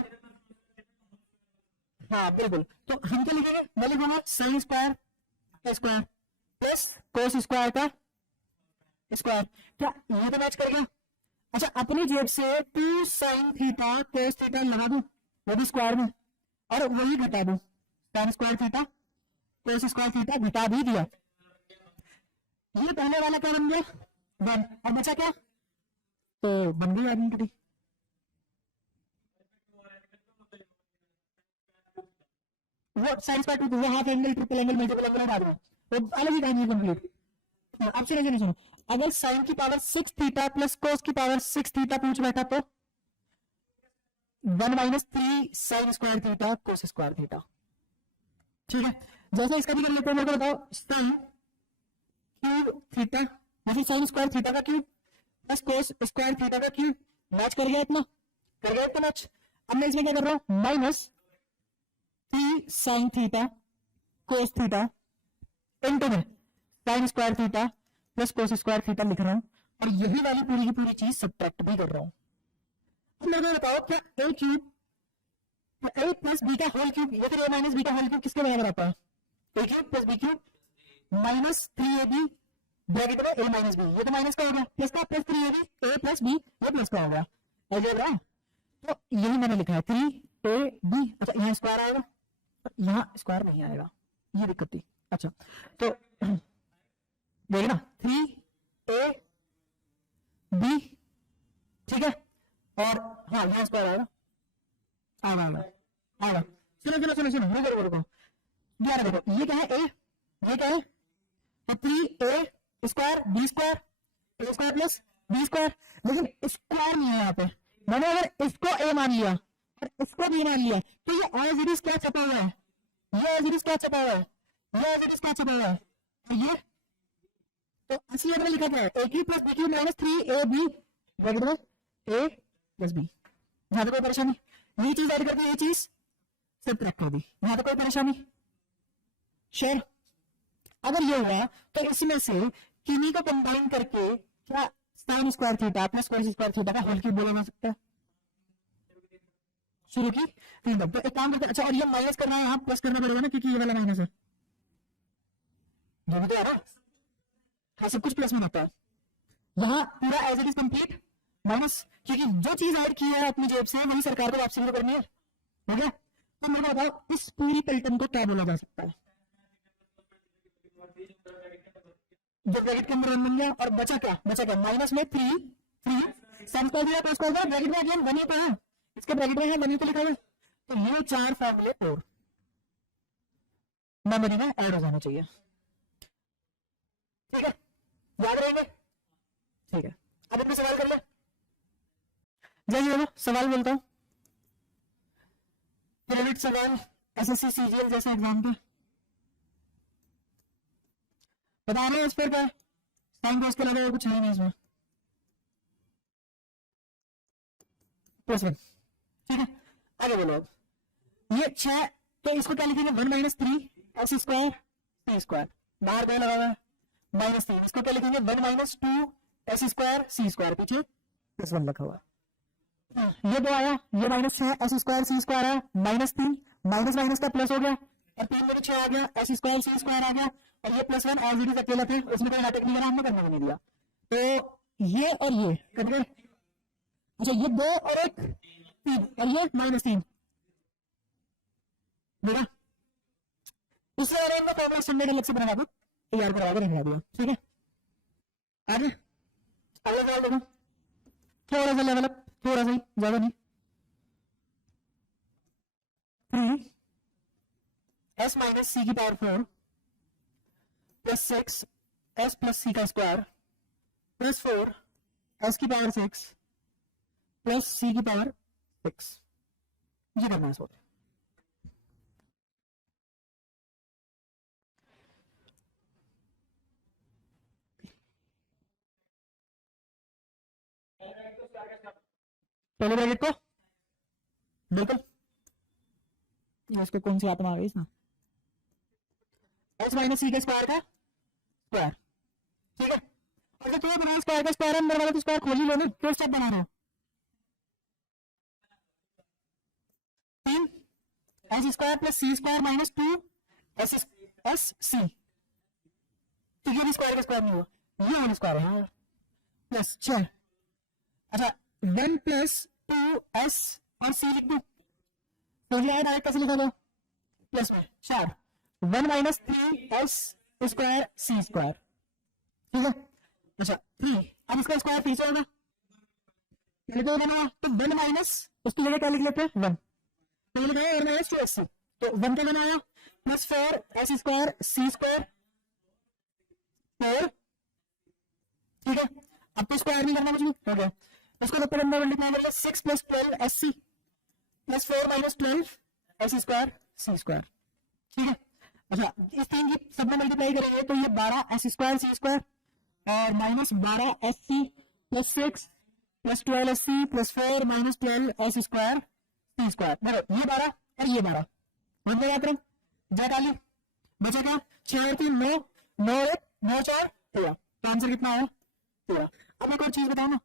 हाँ बिल्कुल, तो हम क्या लिखेंगे, मैं लिखूंगा साइन स्क्वायर का स्क्वायर प्लस कोस स्क्वायर का स्क्वायर, क्या ये तो मैच करेगा। अच्छा अपनी जेब से 2 साइन थीटा कोस थीटा लगा दूं, वो भी स्क्वायर में, और वही घटा दूं, sign square theta cos square theta घटा भी दिया, ये पहले वाला क्या बन गया 1, और बचा क्या, तो बन गई आइडेंटिटी। वो साइन स्क्वायर टू वो half angle triple angle multiple angle हटा दो, वो अलग ही कहानी है कंप्लीट। अब सुनो, अगर साइन की पावर 6 थीटा प्लस कोस की पावर 6 थीटा पूछ बैठा तो 1 minus 3 sign square theta cos square theta. ठीक है, जैसे इसका भी कर लेते हैं, मेरे को बताओ साइन क्यूब थीटा या फिर साइन स्क्वायर थीटा का cube plus cos square theta का क्यूब, मैच कर गया इतना, कर गया इतना मैच। अब मैं इसमें क्या कर रहा हूं, minus 3 sine theta cos theta into में sine square theta plus cos square theta लिख रहा हूं, और यही वाली पूरी की पूरी चीज सब्ट्रैक्ट भी कर रहा हूं। अब मेरे को बताओ क्या A cube A plus B का होल क्यूब या फिर ए माइनस बी का होल क्यूब किसके बराबर आता है, A cube plus B cube minus 3ab bracket में ए माइनस बी, ये तो माइनस का हो गया, प्लस का प्लस 3ab ए प्लस बी ये प्लस का हो गया, ऐसे रहा। तो यही मैंने लिखा है 3ab। अच्छा यहाँ स्क्वायर आएगा, यहाँ स्क्वायर नहीं आएगा, ये दिक्कत थी। अच्छा तो देखना 3ab, ठीक है, और हाँ यहाँ स्क्वायर आएगा, आएगा। सुनो रुको रुको, यार देखो ये क्या है ए, ये क्या है, तो 3a स्क्वायर बी स्क्वायर ए स्क्वायर प्लस बी स्क्वायर, लेकिन स्क्वायर नहीं है यहाँ पे। मैंने अगर इसको ए मान लिया और इसको बी मान लिया तो ये एज इट इज क्या छपा हुआ है, ये एज इट इज क्या छपा हुआ है, ये एज इट इज क्या छपा हुआ है, तो ये तो असली में लिखा क्या है, A cube plus B cube minus 3ab bracket में ए प्लस बी। यहाँ तो कोई परेशानी, ये चीज ऐड करके ये चीज सब्ट्रैक्ट कर दी, यहाँ तो कोई परेशानी शेयर। अगर ये हुआ तो इसमें से किन्हीं को कंबाइन करके क्या sign square theta plus cos square theta का होल क्यूब बोला जा सकता है, शुरू की तीन बार। तो एक काम करते हैं, अच्छा और ये माइनस करना है, यहाँ प्लस करना पड़ेगा ना, क्योंकि ये वाला माइनस है, जो भी तो है ना, हाँ सब कुछ प्लस में होता है। यहाँ पूरा as it is complete minus, क्योंकि जो चीज ऐड की है अपनी जेब से वही सरकार को वापसी भी करनी है, हो गया। तो मेरे को बताओ इस पूरी पैटर्न को क्या बोला जा सकता है, जो ब्रैकेट के अंदर बन गया, और बचा क्या माइनस में 3 साइन स्क्वायर दिया कोस स्क्वायर ब्रैकेट में अगेन बनी तो है, इसके ब्रैकेट में है बनी तो लिखा हुआ, तो ये 4 फॉर्मूले और मेमोरी में ऐड हो जाना चाहिए। ठीक है, याद रहेंगे, ठीक है। अब अपने सवाल कर ले, जाइए सवाल बोलता हूं, फेवरेट सवाल एसएससी सीजीएल जैसे एग्जाम के बता रहे हैं, इस पर क्या साइन कोस के अलावा कुछ नहीं इसमें, +1। ठीक है, आगे बोलो। अब ये 6, तो इसको क्या लिखेंगे 1 minus 3 S square C square, बाहर क्या लगा हुआ है -3, इसको क्या लिखेंगे 1 minus 2 S square C square, पीछे +1 रखा हुआ है। ये 2 आया, ये -6 एस स्क्वायर सी स्क्वायर आया, -3 माइनस माइनस का प्लस हो गया, और 3 में 6 आ गया, एस स्क्वायर सी स्क्वायर आ गया, और ये +1 एज इट इज अकेला थे, उसमें कोई नाटक नहीं करा, हमने करने को नहीं दिया, तो ये और ये कट गए। अच्छा ये 2 और 1 3, और ये -3, मेरा दूसरे बारे में फॉर्मूला स्टैंडर्ड अलग से बना दो, तैयार करवा के रखवा दिया, ठीक है। आगे अगला सवाल देखो, थोड़ा सा लेवल अप, थोड़ा सा ही, ज्यादा नहीं। 3s माइनस सी की पावर 4 प्लस 6 s प्लस सी का स्क्वायर प्लस 4 s की पावर 6 प्लस सी की पावर 6, ये करना है इसको। पहले ब्रैकेट को बिल्कुल, इसको कौन सी आत्मा आ गई इसमें, एस माइनस सी का स्क्वायर का स्क्वायर, ठीक है। अगर तुम्हें बना स्क्वायर का स्क्वायर अंदर वाला तो स्क्वायर खोल ही लो ना, क्यों स्टेप बना रहे हो। 3 एस स्क्वायर प्लस सी स्क्वायर माइनस 2 एस सी, तो ये भी स्क्वायर का स्क्वायर नहीं हुआ, ये होल स्क्वायर है प्लस 6। अच्छा 1 प्लस 2 एस और सी लिख दो, तो ये डायरेक्ट कैसे लिखा दो, प्लस में 4 1 minus 3 S square C square, ठीक है। अच्छा 3, अब इसका स्क्वायर पीछे होगा, पहले तो बना तो 1 माइनस उसकी जगह क्या लिख लेते हैं 1, तो ये लिखा है माइनस 2 एस, तो 1 का बनाया plus 4 S square C square 4, ठीक है। अब तो स्क्वायर नहीं करना कुछ भी हो गया, उसको ऊपर अंदर मल्टीप्लाई कर ले 6 plus 12 S C plus 4 minus 12 S square C square, ठीक है। अच्छा इस तीन की सब में मल्टीप्लाई करेंगे तो ये 12 एस स्क्वायर सी स्क्वायर और minus 12 S C plus 6 plus 12 S C plus 4 minus 12 S square C square, देखो ये 12 और ये 12 मतलब याद रख जा डाली, बचा क्या 6 और 3 9 9 1 9 4 13, तो आंसर कितना है 13। अब एक और चीज बताओ ना,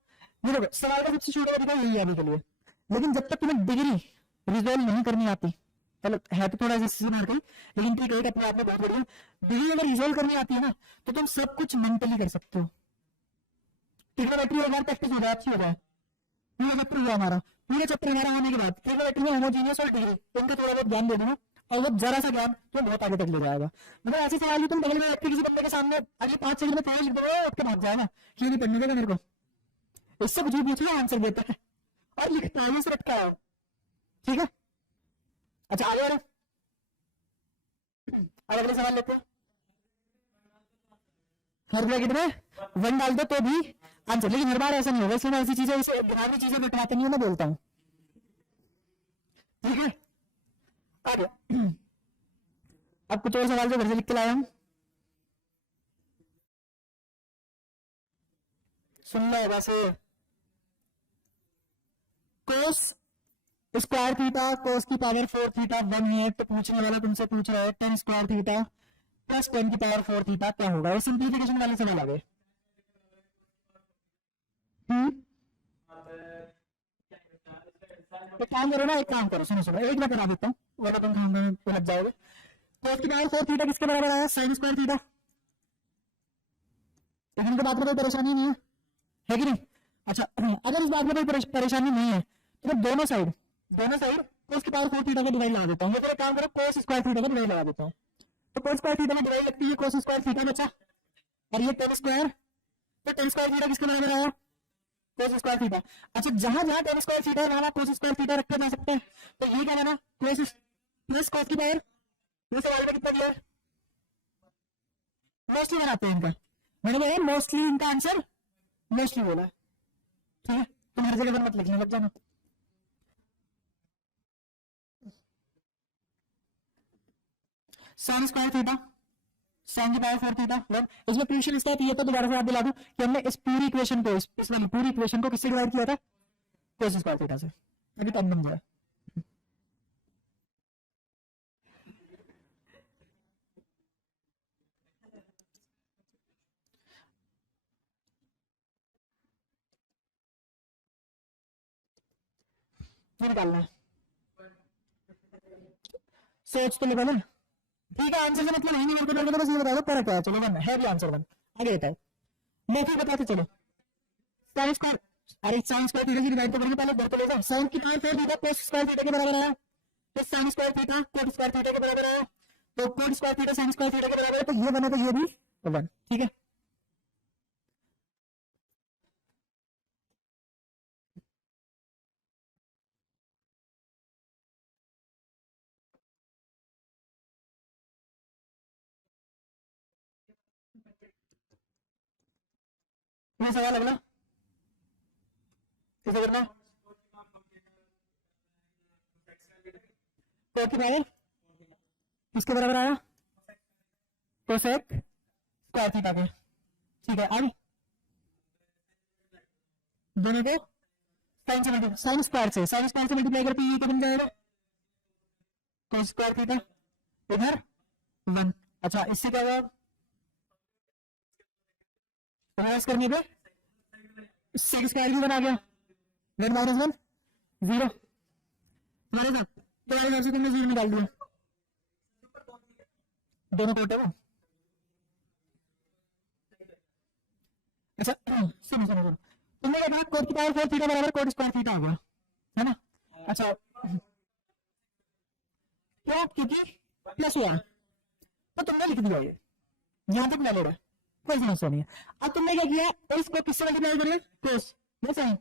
ये देखो सवाल का सबसे छोटा तरीका यही है अभी के लिए, लेकिन जब तक तुम्हें डिग्री रिजोल्व नहीं करनी आती, चलो है तो थोड़ा सा मार गई, लेकिन ठीक है अपने आप में बहुत बढ़िया, डिग्री अगर रिजोल्व करनी आती है ना तो तुम सब कुछ मेंटली कर सकते हो। ट्रिग्नोमेट्री अगर प्रैक्टिस हो जाए अच्छी हो जाए, पूरा चैप्टर हुआ हमारा, पूरे चैप्टर हमारा होने के बाद ट्रिग्नोमेट्री में होमोजीनियस और डिग्री इनका थोड़ा बहुत ज्ञान दे देना, और वो जरा सा ज्ञान तो बहुत आगे तक ले जाएगा। मतलब ऐसे सवाल ही तुम बगल में रखते किसी बंदे के सामने अगले 5 सेकंड में पढ़ लिख दो, आपके भाग जाएगा, क्यों नहीं पढ़ने देगा मेरे को, इससे कुछ भी पूछना आंसर देता है और लिखता है, ये से रखता है, ठीक है। अच्छा आगे और अगले सवाल लेते हैं, हर ब्रैकेट में 1 डाल दो तो भी आंसर, लेकिन हर बार ऐसा नहीं होगा, इसलिए मैं ऐसी चीजें इसे ग्रामी चीजें बटवाते नहीं हूँ, मैं बोलता हूँ, ठीक है। आगे अब कुछ और सवाल जो घर से लिख के लाया हूं, सुनना होगा से कोस स्क्वायर थीटा कोस की पावर 4 थीटा 1 है, तो पूछने वाला तुमसे पूछ रहा है 10 स्क्वायर थीटा प्लस 10 की पावर 4 थीटा क्या होगा, सिंप्लीफिकेशन वाले सवाल आ गए। तो काम करो ना, एक काम करो, सुनो सुनो एक मैं करा देता हूँ, वो तुम काम में लग जाओगे। कोस की पावर 4 थीटा किसके बराबर आया, साइन स्क्वायर थीटा, लेकिन इनके बात में कोई परेशानी नहीं है कि नहीं। अच्छा अगर इस बात में कोई परेशानी नहीं है तो दोनों साइड कोस की पावर 4 थीटा का डिवाइड लगा देता हूँ, फिर एक काम करो कोस स्क्वायर थीटा का डिवाइड लगा देता हूँ, तो कोस स्क्वायर थीटा में डिवाइड लगती है कोस स्क्वायर थीटा बचा, और ये 10 स्क्वायर, तो 10 स्क्वायर थीटा किसके बराबर आया कोस स्क्वायर थीटा। अच्छा जहां जहां 10 स्क्वायर थीटा रहा कोस स्क्वायर थीटा रखा जा सकता है, तो ये क्या बना कोस प्लस कोस की पावर, ये सवाल में कितना दिया है मोस्टली बनाते हैं इनका, मैंने बोला मोस्टली इनका आंसर मोस्टली बोला, ठीक है। तुम हर जगह मत लिखने लग जाना, साइन स्क्वायर थीटा साइन की पावर 4 थीटा, इसमें क्वेश्चन इसका ये तो दोबारा से आप दिला दूं कि हमने इस पूरी इक्वेशन को इस वाली पूरी इक्वेशन को किससे डिवाइड किया था कोस स्क्वायर थीटा से, अभी टाइम बन गया। निकालना है, सोच तो लेगा ना, ठीक है। आंसर से मतलब नहीं मेरे को बस ये बता दो पर क्या है, चलो 1 है भी आंसर 1, आगे बताओ मैं फिर बताते चलो। साइन स्क्वायर, अरे साइन स्क्वायर थीटा से डिवाइड तो करेंगे, पहले घर पे ले जाओ, साइन की power 4 theta cos square theta के बराबर आया, तो sine square theta cot square theta के बराबर है, तो coat square theta sine square theta के बराबर है, तो ये बने तो ये भी 1, ठीक है। ये सवाल अगला कैसे करना है, कोट की पावर किसके बराबर आया, कोसेक स्क्वायर थीटा के, ठीक है। अब दोनों को साइन से मल्टीप्लाई, साइन स्क्वायर से मल्टीप्लाई करके ये क्या बन जाएगा, कोस स्क्वायर थीटा, इधर 1। अच्छा इससे क्या होगा, प्रयास करने पे सेक स्क्वायर भी बना गया, 1 माइनस 1 0, तुम्हारे हिसाब से तुमने 0 निकाल दिया, दोनों कोट है वो। अच्छा सुनो सुनो सुनो, तुमने क्या कहा, कोट की पावर 4 थीटा बराबर कोट स्क्वायर थीटा हो गया, है ना। अच्छा क्यों, क्योंकि प्लस हुआ, तो तुमने लिख दिया ये, यहां तक वैलिड है, कोई समस्या नहीं है। अब तुमने क्या किया, तो इसको किससे मल्टीप्लाई करिए, कोस, ये सही,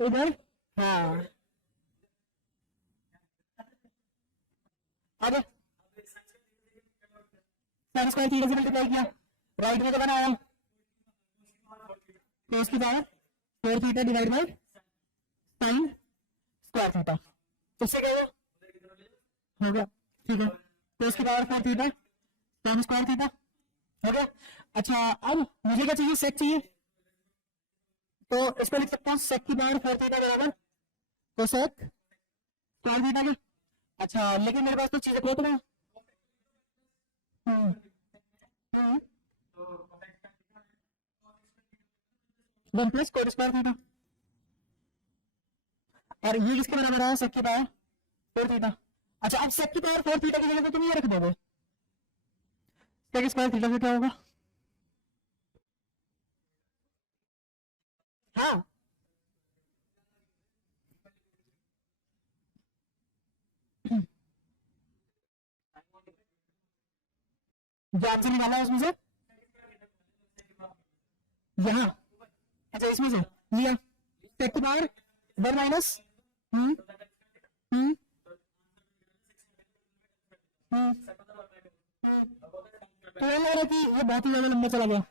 इधर हाँ, अब साइन स्क्वायर थीटा से मल्टीप्लाई किया, राइट में तो बनाया कोस की power 4 theta divide by sine square theta, इससे क्या हो गया, ठीक है, कोस की power 4 theta sine square theta हो गया। अच्छा अब मुझे क्या चाहिए, सेक चाहिए, तो इसको लिख सकता हूँ सेक की पावर 4 थीटा बराबर कोसेक स्क्वायर थीटा के। अच्छा लेकिन मेरे पास तो चीजें बहुत है, हम्म 1 प्लस कोट स्क्वायर थीटा, और ये किसके बराबर है, सेक की पावर 4 थीटा। अच्छा अब सेक की पावर 4 थीटा की जगह पे तुम ये रख दोगे, सेक स्क्वायर थीटा से क्या होगा, हाँ जो आंसर निकाला है उसमें से, यहाँ, अच्छा इसमें से लिया, सेक की पावर 1 माइनस हम्म हम्म तो ये लग रहा है कि ये बहुत ही ज्यादा लंबा चला गया,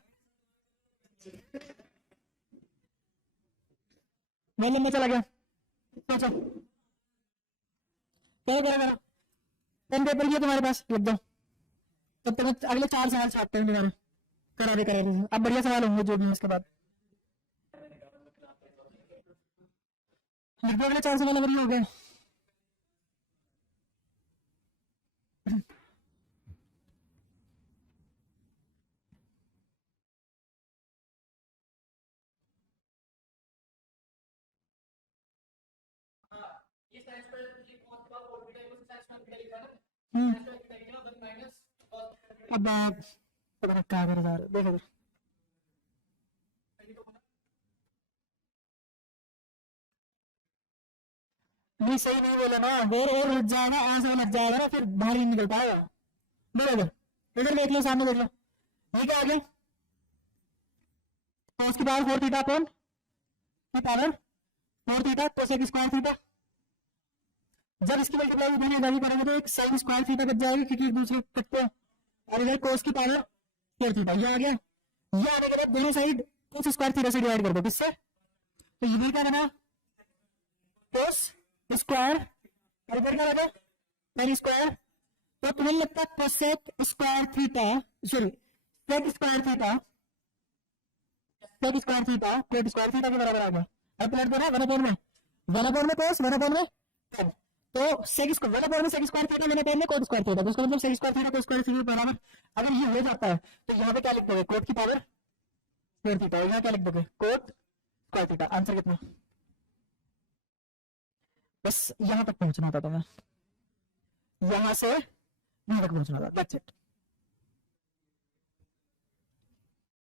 बहुत लंबा चला गया, सोचो क्या करेगा, पेन पेपर भी है तुम्हारे पास, लिख दो, तब तक अगले 4 सवाल छापते हैं तुम्हारे, करा दे, अब बढ़िया सवाल होंगे जो भी है इसके बाद, लिख दो अगले 4 सवाल बढ़िया हो गए। अब क्या करें यार, देखो नहीं सही नहीं बोला ना, और हट जाएगा, ऐसा लग जाएगा ना, फिर बाहर ही निकल पाएगा, बराबर, इधर देख लो, सामने देख लो, ये क्या आ गया, cos की पावर 4 थीटा अपॉन की power 4 theta cosec square theta, जब इसकी मल्टीप्लाई उधर इधर करेंगे तो एक साइन स्क्वायर थीटा बच जाएगी क्योंकि एक दूसरे को कटते हैं, और इधर कोस की पावर 4 थीटा, ये आ गया, ये आने के बाद दोनों साइड कोस स्क्वायर थीटा से डिवाइड कर दो, किससे, तो इधर क्या बना, कोस स्क्वायर, और इधर क्या बना, साइन स्क्वायर, तो तुम्हें लगता है cosec square theta, sorry sec square theta, sec square theta प्लेट स्क्वायर थीटा के बराबर आ गया, अब प्लेट दे रहा है 1/में, 1/में कोस 1/में टेन, तो सेक स्क्वायर 1/में सेक स्क्वायर थीटा 1/में कोट स्क्वायर थीटा, तो इसका मतलब sec square theta cot square theta के बराबर, अगर ये हो जाता है तो यहाँ पे क्या लिख दोगे, कोट की पावर स्क्वायर थीटा, यहाँ क्या लिख दोगे, कोट स्क्वायर थीटा, आंसर कितना, बस यहाँ तक पहुंचना था तुम्हें, यहाँ से यहाँ तक पहुंचना था, दैट्स इट,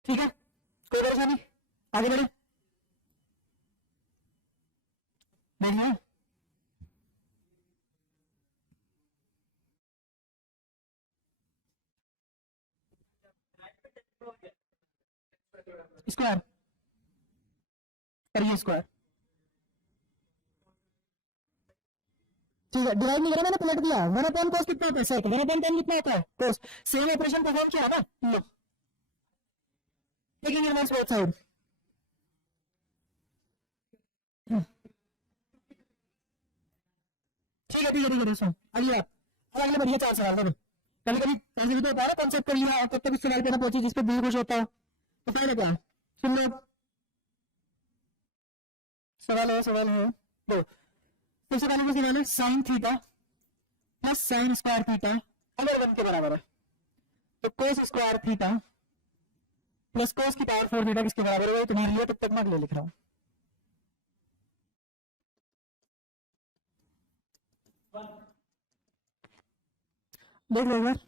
ठीक है, कोई परेशानी, आगे बढ़े, देख लिया। स्क्वायर और ये स्क्वायर, ठीक है, डिवाइड नहीं करा मैंने, पलट दिया। 1/10 cos कितना होता है सर? 1/10 कितना होता है cos? सेम ऑपरेशन परफॉर्म किया ना, लो टेकिंग इनवर्स बोथ साइड। ठीक है ठीक है ठीक है दोस्तों, अगली बात, अब अगले बढ़िया 4 सवाल। देखो कभी कभी ऐसे भी तो होता है ना, कॉन्सेप्ट कर लिया और तब तक इस सवाल पे ना पहुंची जिस पे दिल खुश होता है, तो फायदा क्या? सुन लो, सवाल है दो। सबसे पहले का सवाल है sign theta plus sine square theta अगर 1 के बराबर है, तो कोस स्क्वायर थीटा प्लस कोस की पावर 4 थीटा किसके बराबर है? तुम्हारे लिए तब तक मैं अगले लिख रहा हूं। देख लो एक बार,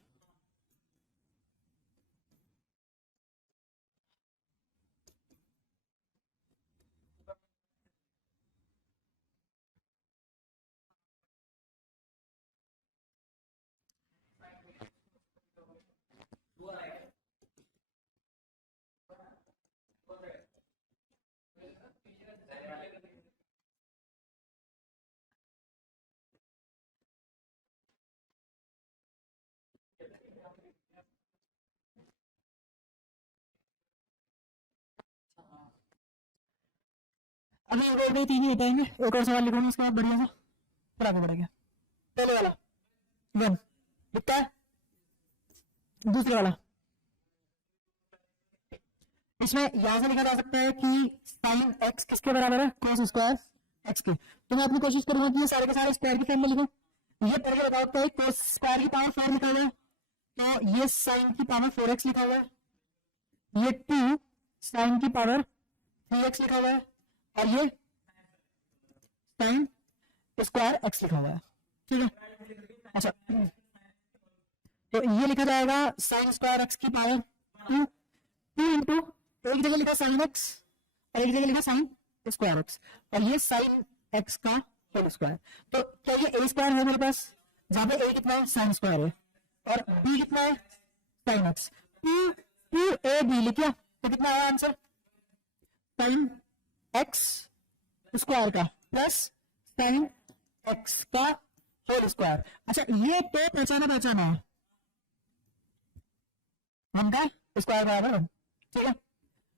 अभी एक और 3 ही बताएंगे, एक और सवाल लिखूंगा उसके बाद बढ़िया सा फिर आगे बढ़ेंगे। पहले वाला 1 दिखता है, दूसरे वाला इसमें यहां से लिखा जा सकता है कि साइन एक्स किसके बराबर है? कोस स्क्वायर एक्स के। तो मैं अपनी कोशिश करूंगा कि ये सारे के सारे स्क्वायर की फॉर्म में लिखूं। ये पढ़ के बताओ तो कोस स्क्वायर की पावर 4 लिखा हुआ है, तो ये साइन की पावर 4x लिखा हुआ है, ये 2 साइन की पावर 3x लिखा हुआ है, और ये साइन स्क्वायर x लिखा हुआ है। ठीक है, अच्छा तो ये लिखा जाएगा साइन स्क्वायर x की पावर 2 इंटू, एक जगह लिखा साइन x और एक जगह लिखा साइन स्क्वायर x, और ये साइन x का होल स्क्वायर। तो क्या ये a स्क्वायर है मेरे पास, जहां पे a कितना है? साइन स्क्वायर है, और b कितना है? Sign x। 2ab लिख लिया, तो कितना आया आंसर? साइन x स्क्वायर का प्लस साइन x का होल स्क्वायर। अच्छा ये तो पहचाना है, 1 का स्क्वायर बराबर 1। ठीक है,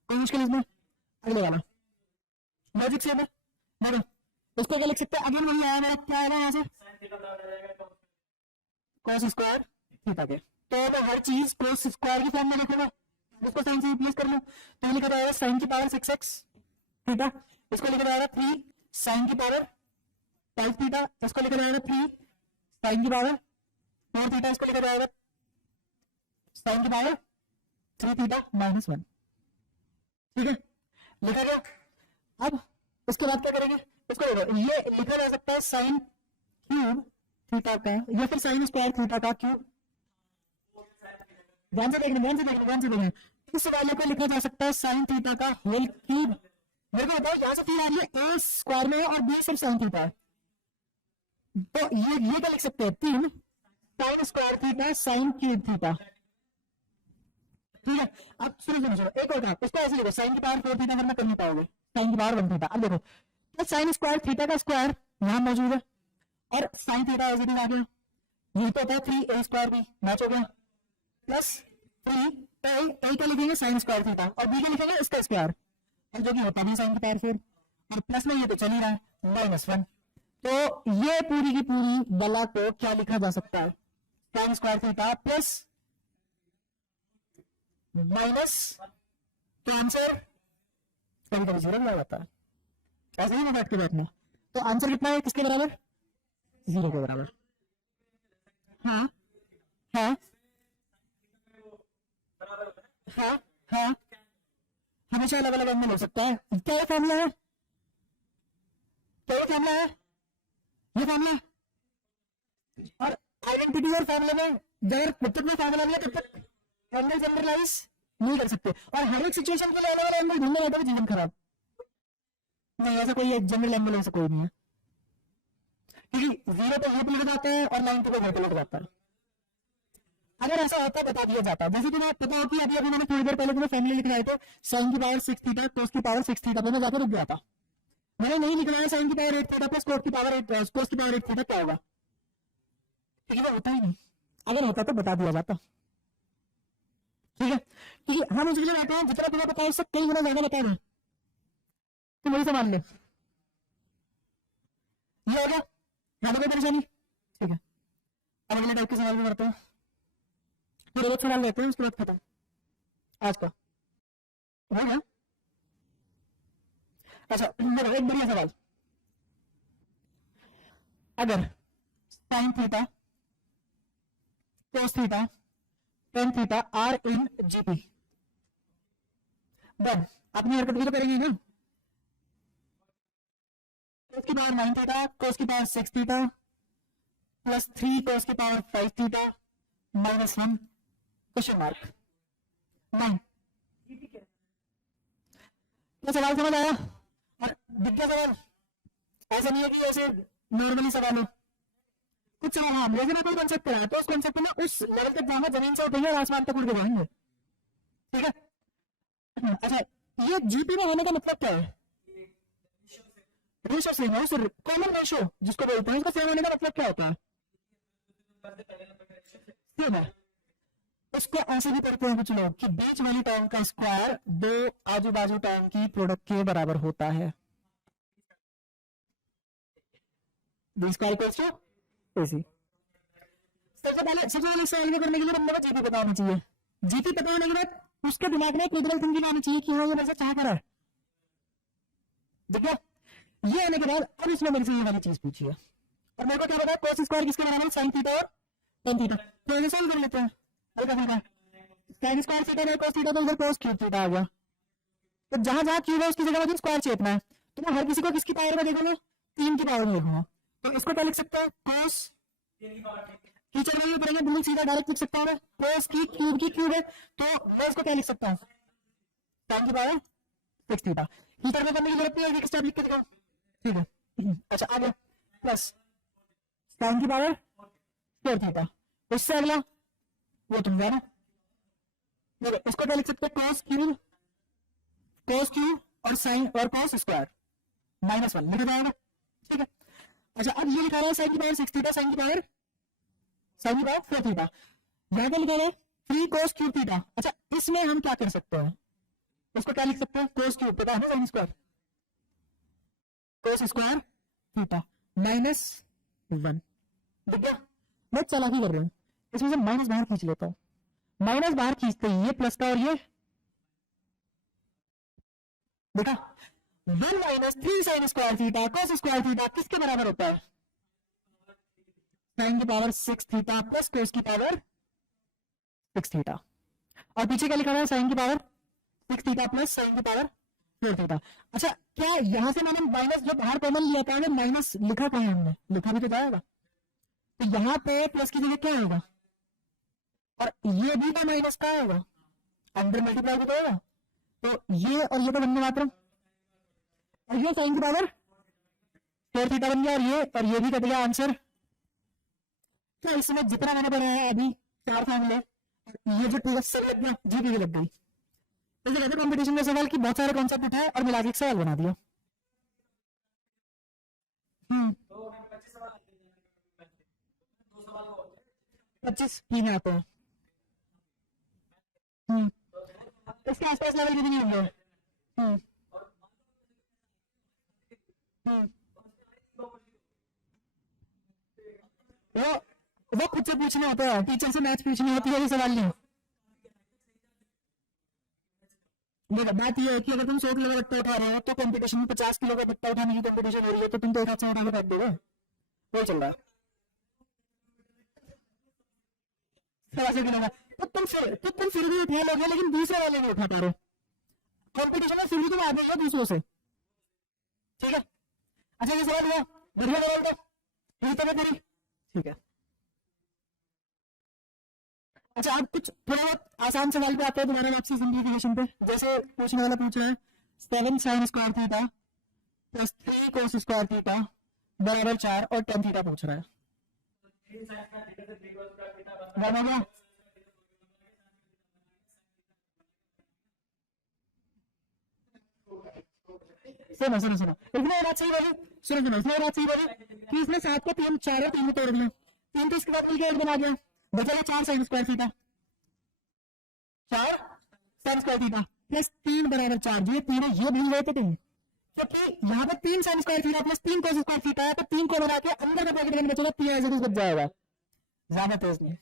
कोई मुश्किल इसमें? अगले वाला लॉजिक से है, उसको क्या लिख सकते हैं? अगेन वही आया मेरा, क्या आएगा यहाँ से? cos स्क्वायर थीटा के। तो मैं हर चीज cos स्क्वायर की फॉर्म में लिखूंगा, उसको साइन से रिप्लेस कर लूं, तो लिखा जाएगा साइन की पावर 6x थीटा, इसको लिखा जाएगा 3 साइन की पावर 5 थीटा, इसको लिखा जाएगा 3 साइन की पावर 4 थीटा, इसको लिखा जाएगा साइन की पावर 3 थीटा -1। ठीक है, लिखा गया। अब उसके बाद क्या करेंगे? इसको देखो, ये लिखा जा सकता है साइन क्यूब थीटा का या फिर साइन स्क्वायर थीटा का क्यूब। ध्यान से देखना, इस वाले को लिखा जा सकता है साइन थीटा का होल क्यूब। मेरे को बताओ यहां से 3 आ रही है, a स्क्वायर में है और b सिर्फ साइन थीटा है, तो ये क्या लिख सकते हैं? 3 sign square theta sine cube theta. ठीक है, अब सुनो एक और काम, इसको ऐसे लिखो, साइन की पावर 4 थीटा करना कर नहीं पाओगे, साइन की पावर 1 थीटा। अब देखो तो साइन स्क्वायर थीटा का स्क्वायर यहां मौजूद है और sine theta as it is आ गया, ये तो होता है 3a स्क्वायर भी मैच हो गया, प्लस 3 a का लिखेंगे साइन स्क्वायर थीटा और b का लिखेंगे इसका स्क्वायर, और जो कि होता है साइन की पावर 4, और प्लस में ये तो चल ही रहा है -1। तो ये पूरी की पूरी बला को क्या लिखा जा सकता है? Sign square theta plus minus, तो आंसर कभी कभी 0 लग जाता है, ऐसे ही बैठ के बैठना। तो आंसर कितना है किसके बराबर? 0 के बराबर। हाँ हाँ हाँ हाँ, हमेशा अलग अलग एंगल हो सकता है। क्या ये फॉर्मूला है? क्या ये फॉर्मूला है? ये फॉर्मूला, और आइडेंटिटी और फॉर्मूला में जब तक में फॉर्मूला मिला तब तक एंगल जनरलाइज नहीं कर सकते, और हर एक सिचुएशन के लिए अलग अलग एंगल ढूंढना होता है, जीवन खराब नहीं, ऐसा कोई जनरल एंगल ऐसा कोई नहीं है। क्योंकि 0 पे ये लग जाता है और 90 पे घर पे लग जाता है। अगर ऐसा होता बता दिया जाता, जैसे तुम्हें पता हो कि अभी अभी मैंने थोड़ी देर पहले तुम्हें फैमिली लिख रहे थे, साइन की पावर 6 थीटा कोस की पावर 6 थीटा पे मैं जाकर रुक गया था। मैंने नहीं लिखना है साइन की पावर 8 थीटा प्लस कोस की पावर 8 कोस की पावर 8 थीटा क्या होगा, क्योंकि वो होता ही नहीं। अगर होता तो बता दिया जाता, ठीक है। क्योंकि हम उसके लिए बैठे हैं, जितना तुम्हें पता है उससे कई गुना ज्यादा बता रहे, तो वही समान ले। ये हो गया, यहाँ कोई परेशानी, ठीक है। अब अगले टाइप के सवाल में करते हैं, फिर एक सवाल लेते हैं, उसके बाद खत्म आज का, हो गया। अच्छा मेरा एक बढ़िया सवाल, अगर sine theta cos theta tan theta are in GP, then अपनी हरकत भी तो करेंगे ना, कोस की पावर 9 थीटा कोस की पावर 6 थीटा प्लस 3 कोस की power 5 theta minus 1 question mark 9। तो सवाल समझ आया? और दिख गया सवाल? ऐसा नहीं है कि ऐसे नॉर्मली सवाल हो, कुछ सवाल हाँ रीजनेबल कॉन्सेप्ट करा तो उस कॉन्सेप्ट में उस लेवल तक जाना, जमीन से उठेंगे और आसमान तक उड़ के जाएंगे, ठीक है। अच्छा ये जीपी में होने का मतलब क्या है? रेशो सेम है, कॉमन रेशो जिसको बोलते हैं, इसका सेम होने का मतलब क्या होता है? सेम है। उसको ऐसे भी पढ़ते हैं कुछ लोग कि बीच वाली टर्म का स्क्वायर दो आजू बाजू टर्म की प्रोडक्ट के बराबर होता है, B square equals to AC. सबसे पहले सवाल को करने के लिए बंदे को जीपी पता होना चाहिए। जीपी पता होने के बाद उसके दिमाग में क्रिटिकल थिंकिंग आनी चाहिए कि हाँ ये मेरे से चाह कर है, देखो ये आने के बाद अब इसने मेरे से ये वाली चीज पूछी है, और मेरे को क्या पता है कोस स्क्वायर किसके बराबर है? साइन थीटा और टेन थीटा। तो ऐसे सॉल्व कर लेते हैं, हल्का फुल्का साइन स्क्वायर थीटा और कोस थीटा, तो इधर कोस क्यूब थीटा आ गया। तो जहां जहां क्यूब है उसकी जगह मुझे स्क्वायर चेपना है, तो मैं हर किसी को किसकी पावर में देखूंगा? 3 की पावर में देखूंगा। तो इसको क्या लिख सकता है? कोस टीचर में पढ़ेंगे बिल्कुल सीधा डायरेक्ट लिख सकता हूं मैं, कोस की क्यूब है, तो मैं इसको क्या लिख सकता हूं? साइन की पावर 6 थीटा। टीचर में करने की जरूरत नहीं है, एक स्टेप लिख के दिखाओ, ठीक है। अच्छा आ गया प्लस साइन की पावर 4 थीटा, उससे अगला वो तुम जाना, इसको क्या लिख सकते हैं? कोस क्यूब और साइन और कोस स्क्वायर माइनस 1 लिखा जाएगा, ठीक है। अच्छा अब ये लिखा रहा है साइन की पावर 6 थीटा साइन की पावर 4 थीटा, यहां क्या लिखा है? 3 कोस क्यूब थीटा। अच्छा इसमें हम क्या कर सकते हैं? उसको क्या लिख सकते हैं? कोस क्यूब पता है ना, साइन स्क्वायर कोस स्क्वायर थीटा माइनस 1, दिख गया? मैं चालाकी कर रहा हूं, इसमें से माइनस बाहर खींच लेता हूं, माइनस बाहर खींचते ही ये प्लस का और ये देखा 1 minus 3 sign square theta cos square theta किसके बराबर होता है? साइन की पावर 6 थीटा प्लस कोस की पावर 6 थीटा, और पीछे क्या लिखा हुआ है? साइन की पावर 6 थीटा प्लस साइन की पावर 4 थीटा। अच्छा क्या यहां से मैंने माइनस जो बाहर कॉमन लिया था, माइनस लिखा था हमने, लिखा भी तो जाएगा, तो यहां पे प्लस की जगह क्या होगा? और ये भी तो माइनस का होगा, अंदर मल्टीप्लाई भी तो होगा, तो ये और ये तो बनने मात्र, और ये साइन की पावर 4 थीटा बन गया, और ये भी कट गया आंसर। क्या इसमें जितना मैंने पढ़ा है अभी 4 फॉर्मूले, ये जो पूरा सब लग गया, जीपी भी लग गई। तो कहते कंपटीशन का सवाल की बहुत सारे कॉन्सेप्ट उठाए और मिला के एक सवाल बना दिया। 25 तीन आते हैं, इसके आसपास लेवल कितनी होंगे? वो खुद से पूछने होते हैं, टीचर से मैथ्स पूछनी होती है, ये सवाल नहीं। देखो बात ये है कि अगर तुम 100 किलो का बट्टा उठा रहे हो तो कंपटीशन में 50 किलो का बट्टा उठाने की कंपटीशन हो रही है, तो तुम तो एक हाथ से उठा के फेंक दोगे, वही चल रहा है। तो तुम फिर भी उठा लोगे, लेकिन दूसरे वाले नहीं उठा पा रहे, कंपटीशन में फिर भी तुम आगे हो दूसरों से, ठीक है। अच्छा ये सवाल हुआ बढ़िया सवाल, तो यही तो करी, ठीक है। अच्छा अब कुछ थोड़ा बहुत आसान सवाल पे आते हैं तुम्हारे आपसे सिंप्लीफिकेशन पे। जैसे पूछने वाला पूछ रहा है 7 साइन स्क्वायर थीटा प्लस 3 कोस स्क्वायर थीटा बराबर 4 और tan थीटा पूछ रहा है। डन हो गया? सुनो सुनो सुनो, इसने ये बात सही बोली, सुनो सुनो, इसने ये बात सही बोली कि इसने 7 को 3 4 और 3 में तोड़ दिया, 3 तो इसके बाद मिलकर 1 बना गया, बचा 4 sin square theta, 4 sin square theta plus 3 बराबर 4, ये तीनों ये भूल गए थे तुम, क्योंकि यहाँ पे 3 sin square theta plus 3 cos square theta है, तो 3 को बना के अंदर का ब्रैकेट में बचेगा, 3 ऐसे बच जाएगा। ज्यादा तेज नहीं,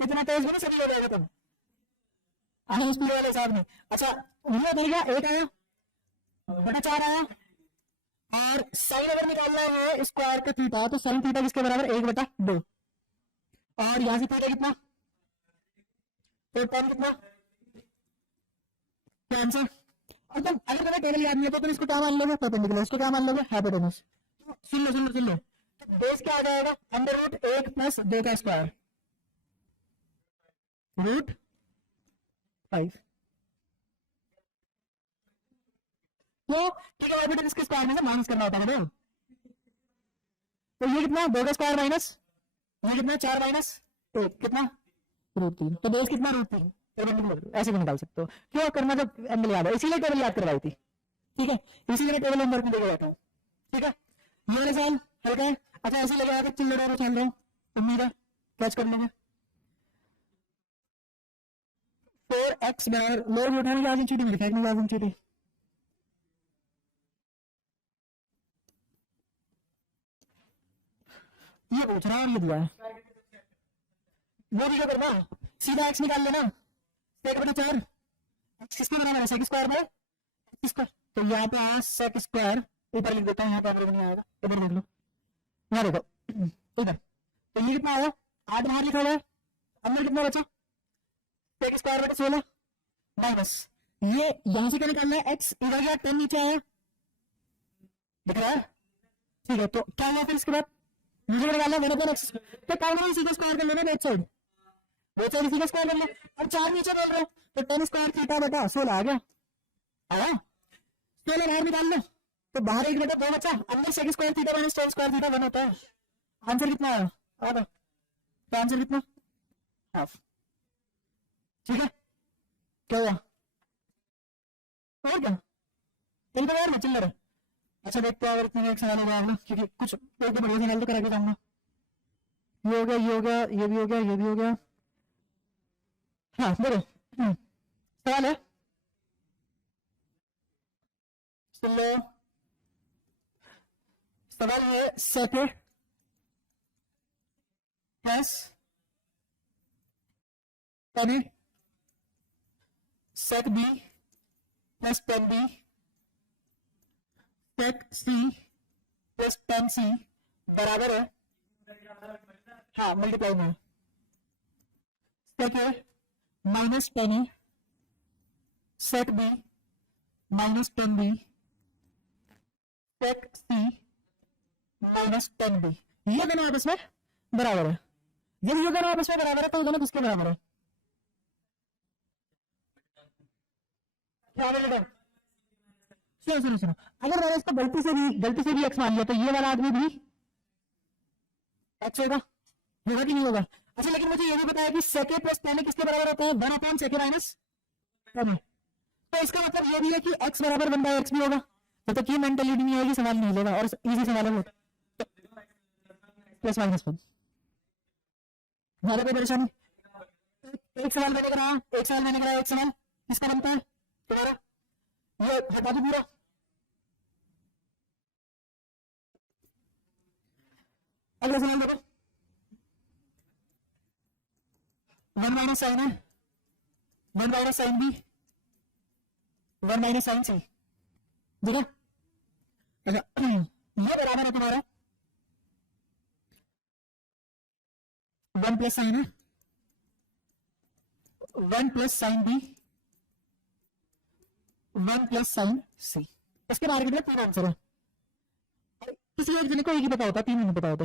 इतना तेज भी नहीं, सभी हो जाएगा तुम आने स्पीड वाले हिसाब में। अच्छा ये देगा 1 आया बटा 4 आया, और साइन अगर निकालना है स्क्वायर का थीटा, तो साइन थीटा किसके बराबर 1 बटा 2, और यहां से थीटा कितना, तो tan कितना, क्या आंसर। और तुम अगर तुम्हें टेबल याद नहीं है तो तुम इसको क्या मान लोगे, परपेंडिकुलर, इसको क्या मान लोगे, हाइपोटेनस। सुन लो सुन लो सुन लो, तो बेस क्या आ जाएगा, अंडर रूट 1 प्लस 2 का स्क्वायर रूट 5, तो ठीक है, हाइपोटेनस के स्क्वायर में से माइनस करना होता है, तो ये कितना 2 का स्क्वायर माइनस, ये कितना 4 माइनस 1 कितना रूट 3, तो बेस कितना रूट 3, ऐसे भी निकाल सकते हो, क्यों करना जब एंगल याद है, इसीलिए टेबल याद करवाई थी, ठीक है, इसीलिए टेबल नंबर में देगा बैठा हूँ, ठीक है। ये वाले सवाल हल्का है, अच्छा ऐसे लगा तो चिल्ल रहा चल रहा हूँ, उम्मीद है कैच कर लेंगे। 4x बराबर, लोग उठाने की आवाज चीटी मेरे फेंकने की आवाज चीटी, ये पूछ रहा है और ये दिया है, वो भी क्या करना, सीधा x निकाल लेना, सेक बटा 4, x किसके बराबर है, सेक स्क्वायर में इसका, तो यहाँ पे आया सेक स्क्वायर, ऊपर लिख देता हूँ, यहाँ पे नहीं आएगा, इधर देख लो, यहाँ देखो इधर, तो ये कितना आया 8 बाहर लिखा हुआ है, अंदर कितना बचा सेक स्क्वायर बटा 16 माइनस, ये यहां से क्या निकालना है, x इधर गया 10 नीचे आया, दिख रहा है, ठीक है, तो क्या हुआ फिर इसके बाद मुझे निकालना है 1 x, तो क्या सीधा स्क्वायर कर लेना बोथ साइड इसी का स्क्वायर कर लो, और 4 नीचे बोल रहे हो, तो 10 स्क्वायर थीटा बटा 16 आ गया, आया 16 बाहर निकाल लो, तो बाहर 1 बटा 2 बचा, अंदर sec square theta minus tan square theta 1 होता है, आंसर कितना आया, आधा, तो आंसर कितना हाफ, ठीक है, क्या हुआ, और क्या इनका यार मैं चिल्लर है। अच्छा देखते हैं अगर इतने एक सवाल होगा, क्योंकि कुछ एक तो बढ़िया सवाल तो करा के जाऊंगा, ये हो गया, ये हो गया, ये भी हो गया, ये भी हो गया, हाँ बोलो, सवाल है, सुन लो, सवाल है सेक प्लस टेन ए, सेक बी प्लस टेन बी, सेक सी प्लस टेन सी बराबर है, हाँ मल्टीप्लाई में, सेक ए माइनस टेन ए, सेक बी माइनस टेन बी, सेक सी माइनस टेन बी, ये दोनों आपस में बराबर है, यदि ये दोनों आपस में बराबर है तो दोनों किसके बराबर है, क्या बोलेगा, सुनो सुनो सुनो, अगर मैंने इसको गलती से भी x मान लिया तो ये वाला आदमी भी x होगा, होगा कि नहीं होगा। अच्छा लेकिन मुझे ये भी पता है कि सेके प्लस टेन किसके बराबर होता है, 1 सेके माइनस टेन, तो इसका मतलब ये भी है कि x बराबर 1/x भी होगा, तो ये मेंटलिटी नहीं आएगी, सवाल नहीं लेगा, और इजी सवाल है प्लस माइनस 1, ज्यादा कोई परेशानी, एक सवाल मैंने कराया, एक सवाल मैंने कराया, एक सवाल किसका बनता है तुम्हारा, ये हटा दो पूरा, अगला सवाल देखो, 1 माइनस साइन है, 1 minus sine B, 1 minus sine C, ठीक है, अच्छा ये बराबर है तुम्हारा 1 प्लस साइन है, 1 plus sine B, 1 plus sine C, इसके मार्केट में 3 आंसर है, किसी एक जने को एक ही पता होता, 3 नहीं पता होते,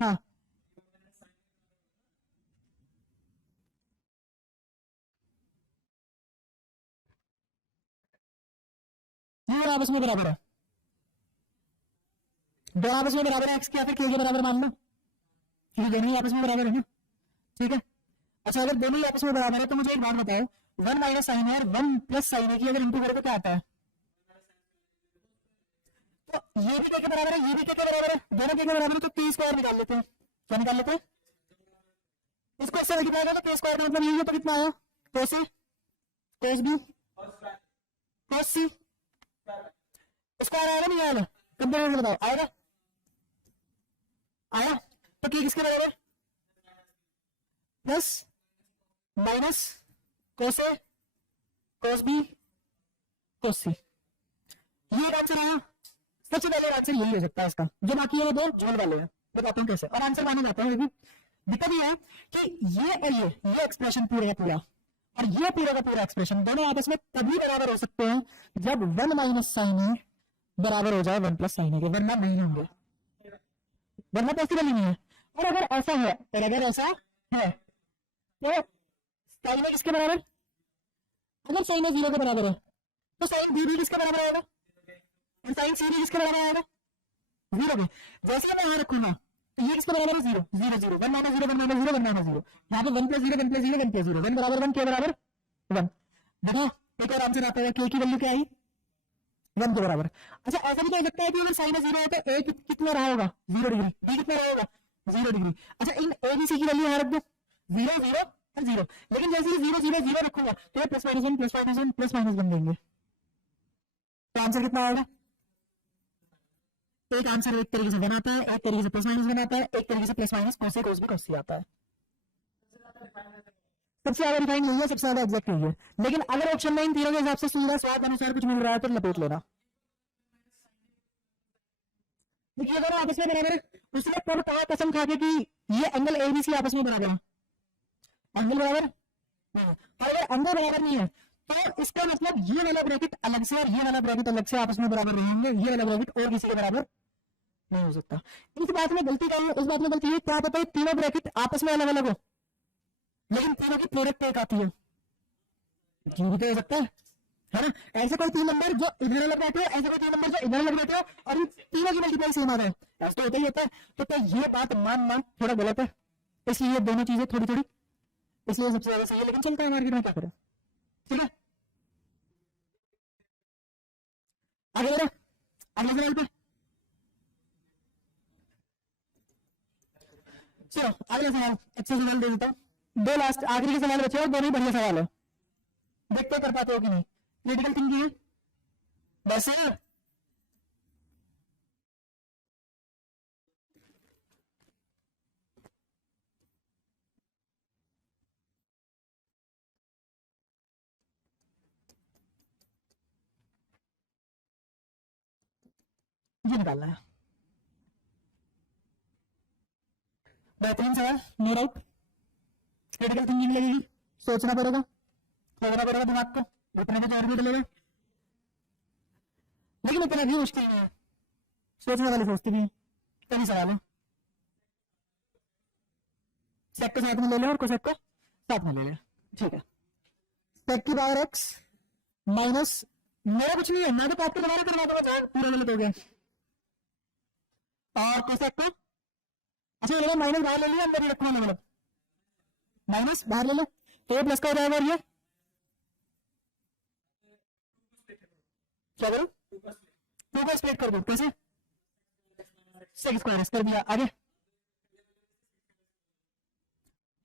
हाँ आपस में बराबर है, दोनों आपस में बराबर है एक्स के या फिर के बराबर मान लो, क्योंकि दोनों ही आपस में बराबर है ना, ठीक है। अच्छा अगर दोनों ही आपस में बराबर है तो मुझे एक बात बताओ, 1 माइनस साइन है और 1 प्लस साइन है की अगर इंटू करो तो क्या आता है, तो ये भी के बराबर है, ये भी के बराबर है, दोनों के बराबर है, तो के स्क्वायर निकाल लेते हैं। क्या निकाल लेते हैं, इसको इससे मल्टीप्लाई करो तो के स्क्वायर का मतलब यही है, तो कितना आया, cos a cos b cos c square आएगा नहीं आएगा, कंपेयर करके बताओ, आएगा आया, तो के किसके बराबर, plus minus cos a cos b cos c, ये आंसर आया। सबसे पहले आंसर यही हो सकता है इसका, जो बाकी है वो दो झोल वाले हैं, बताता हूँ कैसे, और आंसर माना जाता है। दिक्कत ये है कि ये और ये एक्सप्रेशन पूरे का पूरा और ये पूरा का पूरा एक्सप्रेशन दोनों आपस में तभी बराबर हो सकते हैं जब 1 माइनस साइन ए बराबर हो जाए 1 प्लस साइन ए के, वरना नहीं होंगे, वरना पॉसिबल ही नहीं है। और अगर ऐसा है, और अगर ऐसा है तो साइन ए किसके बराबर, अगर साइन ए 0 के बराबर है तो साइन बी भी किसके बराबर आएगा, साइन सी भी किसके बराबर आएगा, 0 के। जैसे मैं यहां रखूंगा तो ये किसके बराबर है, 0 0 0 1 माइनस 0 1 माइनस 0 1 माइनस 0, यहाँ पे 1 प्लस 0 1 प्लस 0 1 प्लस 0, 1 बराबर 1 के बराबर 1। देखो एक और आंसर आता है, के की वैल्यू क्या आई, 1 के बराबर। अच्छा ऐसा भी कह सकता है कि अगर साइन 0 है तो ए कितना रहा होगा, 0 डिग्री, बी कितना रहा होगा, 0 डिग्री। अच्छा इन ए बी सी की वैल्यू यहाँ रख दो, 0 0 और 0, लेकिन जैसे ही 0 0 0 रखूंगा तो ये plus minus 1 plus minus 1 plus minus बन देंगे, तो आंसर कितना आएगा, एक आंसर एक तरीके से बनाता है, एक तरीके से प्लस माइनस बनाता है, एक तरीके से plus minus cos a cos b cos c आता है। सबसे ज्यादा रिफाइन यही है, सबसे ज्यादा एग्जैक्ट यही है। लेकिन अगर ऑप्शन में इन तीनों के हिसाब से सीधा स्वाद अनुसार कुछ मिल रहा है तो लपेट लेना। देखिए दोनों आपस में बराबर है, उसने कब कहा कसम खा के कि ये एंगल एबीसी आपस में बराबर है, एंगल बराबर नहीं, और अगर एंगल बराबर नहीं है तो इसका मतलब ये वाला ब्रैकेट अलग से और ये वाला ब्रैकेट अलग से आपस में बराबर रहेंगे, ये वाला ब्रैकेट और किसी के बराबर नहीं हो सकता। इस बात में गलती क्या है, इस बात में गलती है, क्या पता है तीनों ब्रैकेट आपस में अलग अलग हो लेकिन तीनों की प्रोडक्ट एक आती है, ये भी तो हो सकता है ना। ऐसे कोई 3 नंबर जो इधर अलग बैठे हो, ऐसे कोई 3 नंबर जो इधर अलग बैठे हो और इन तीनों की मल्टीप्लाई सेम आ रहा है, ऐसा तो होता ही होता है। तो ये बात मानना थोड़ा गलत है, इसलिए दोनों चीजें थोड़ी थोड़ी, इसलिए सबसे ज्यादा सही है, लेकिन चलता है मार्केट में, क्या करें, ठीक है। आगे बढ़ो अगले सवाल पे, चलो अगला सवाल, अच्छा सवाल दे देता हूँ, 2 लास्ट आखिरी के सवाल बचे और दोनों बढ़िया सवाल है, देखते कर पाते हो कि नहीं। क्रिटिकल थिंकिंग है बस, ये निकालना है, बेहतरीन सवाल, नो डाउट। क्रिटिकल थिंकिंग लगेगी, सोचना पड़ेगा, सोचना पड़ेगा दिमाग को, उतने को जोर भी डलेगा, लेकिन इतना भी मुश्किल नहीं है, सोचने वाले सोचते भी हैं। तभी सवाल है, सेक को साथ में ले लो और कोसेक को साथ में ले लो, ठीक है। सेक की पावर एक्स माइनस, मेरा कुछ नहीं है, मैं तो आपको दोबारा करवा दूंगा, पूरा गलत हो गया, और कोसेक को, अच्छा ये माइनस बाहर ले लिया, अंदर ही रखना, मतलब माइनस बाहर ले लो तो ये प्लस का हो जाएगा, और ये क्या करूं, 2 को स्प्लिट कर दो, कैसे, सेक स्क्वायर कर दिया, आगे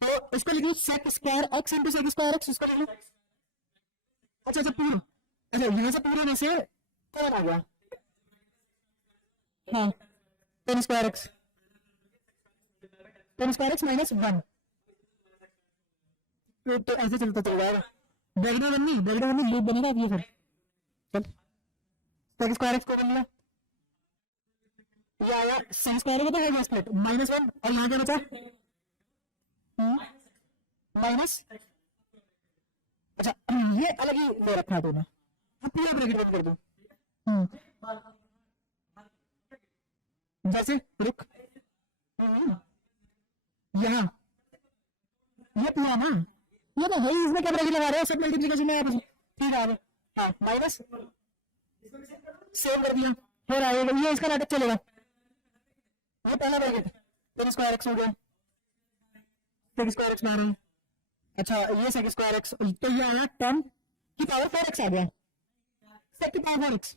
तो इसको लिखो sec square X into sec square X, इसको लिख लो। अच्छा अच्छा पूरा, अच्छा यहाँ से पूरे में से कौन आ गया, हाँ ten square x, ten square x minus 1, तो ऐसे चलता चल जाएगा, ब्रैकेट बननी लूप बनेगा ये, फिर चल सेक स्क्वायर एक्स को बन लिया, ये आया सेक स्क्वायर का तो है स्प्लिट -1, और यहाँ क्या बचा माइनस, अच्छा ये अलग ही ले रखा है दोनों, अब पूरा ब्रैकेट बंद कर दो, जैसे रुक, यहाँ ये पूरा ना, ये तो है, इसमें क्या ब्रैकेट लगा रहे हो, सब मल्टीप्लिकेशन में आपस में, ठीक है। हाँ माइनस सेव कर दिया, फिर आएगा ये इसका नाटक चलेगा, ये पहला ब्रैकेट फिर स्क्वायर एक्स हो गया, फिर स्क्वायर एक्स बाहर है, अच्छा ये सेक स्क्वायर एक्स, तो ये आया 10 की पावर 4x आ गया, सेक की पावर 4x,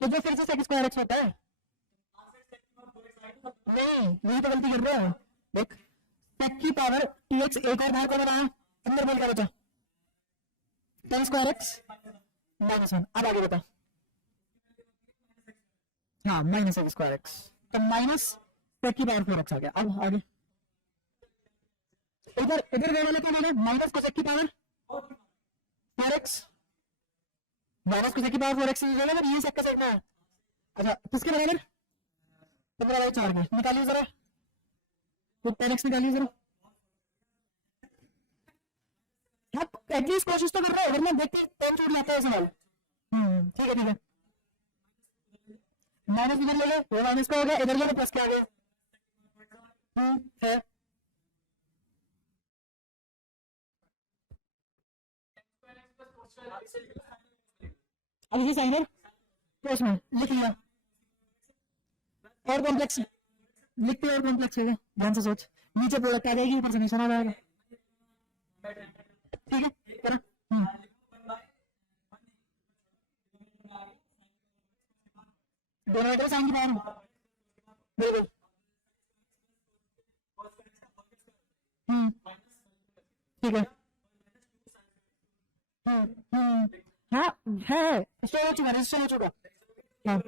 तो जो फिर से सेक स्क्वायर एक्स होता है, नहीं यही तो गलती कर रहे हो, देख सेक की पावर 2x एक और बाहर को बनाया, अंदर बोल कर बचा 10 स्क्वायर एक्स -1, अब आगे बता, हाँ माइनस एक्स स्क्वायर एक्स, तो माइनस सेक की पावर 4x आ गया, अब आगे इधर इधर वाला क्या मैंने माइनस कोसेक की पावर 4x, माइनस कोसेक की पावर 4x ये सेक का सेक ना, अच्छा किसके बराबर 15/4 में निकालिए जरा, तो 10x निकालिए जरा, आप एटलीस्ट कोशिश तो कर रहे हो, वरना देखते 10 छूट जाता है सवाल, ठीक है ठीक है, माइनस इधर ले गए, वो माइनस का हो गया, इधर ले प्लस क्या आ गया, है अब ये साइन है तो इसमें लिख लिया, और कॉम्प्लेक्स लिखते हैं, और कॉम्प्लेक्स है, ध्यान से सोच, नीचे प्रोडक्ट आ जाएगी, ऊपर से निशान आ जाएगा, ठीक है करो, डोनेटर साइन की पावर बिल्कुल, ठीक है, हाँ है रजिस्टर हो चुका, रजिस्टर हो चुका, हाँ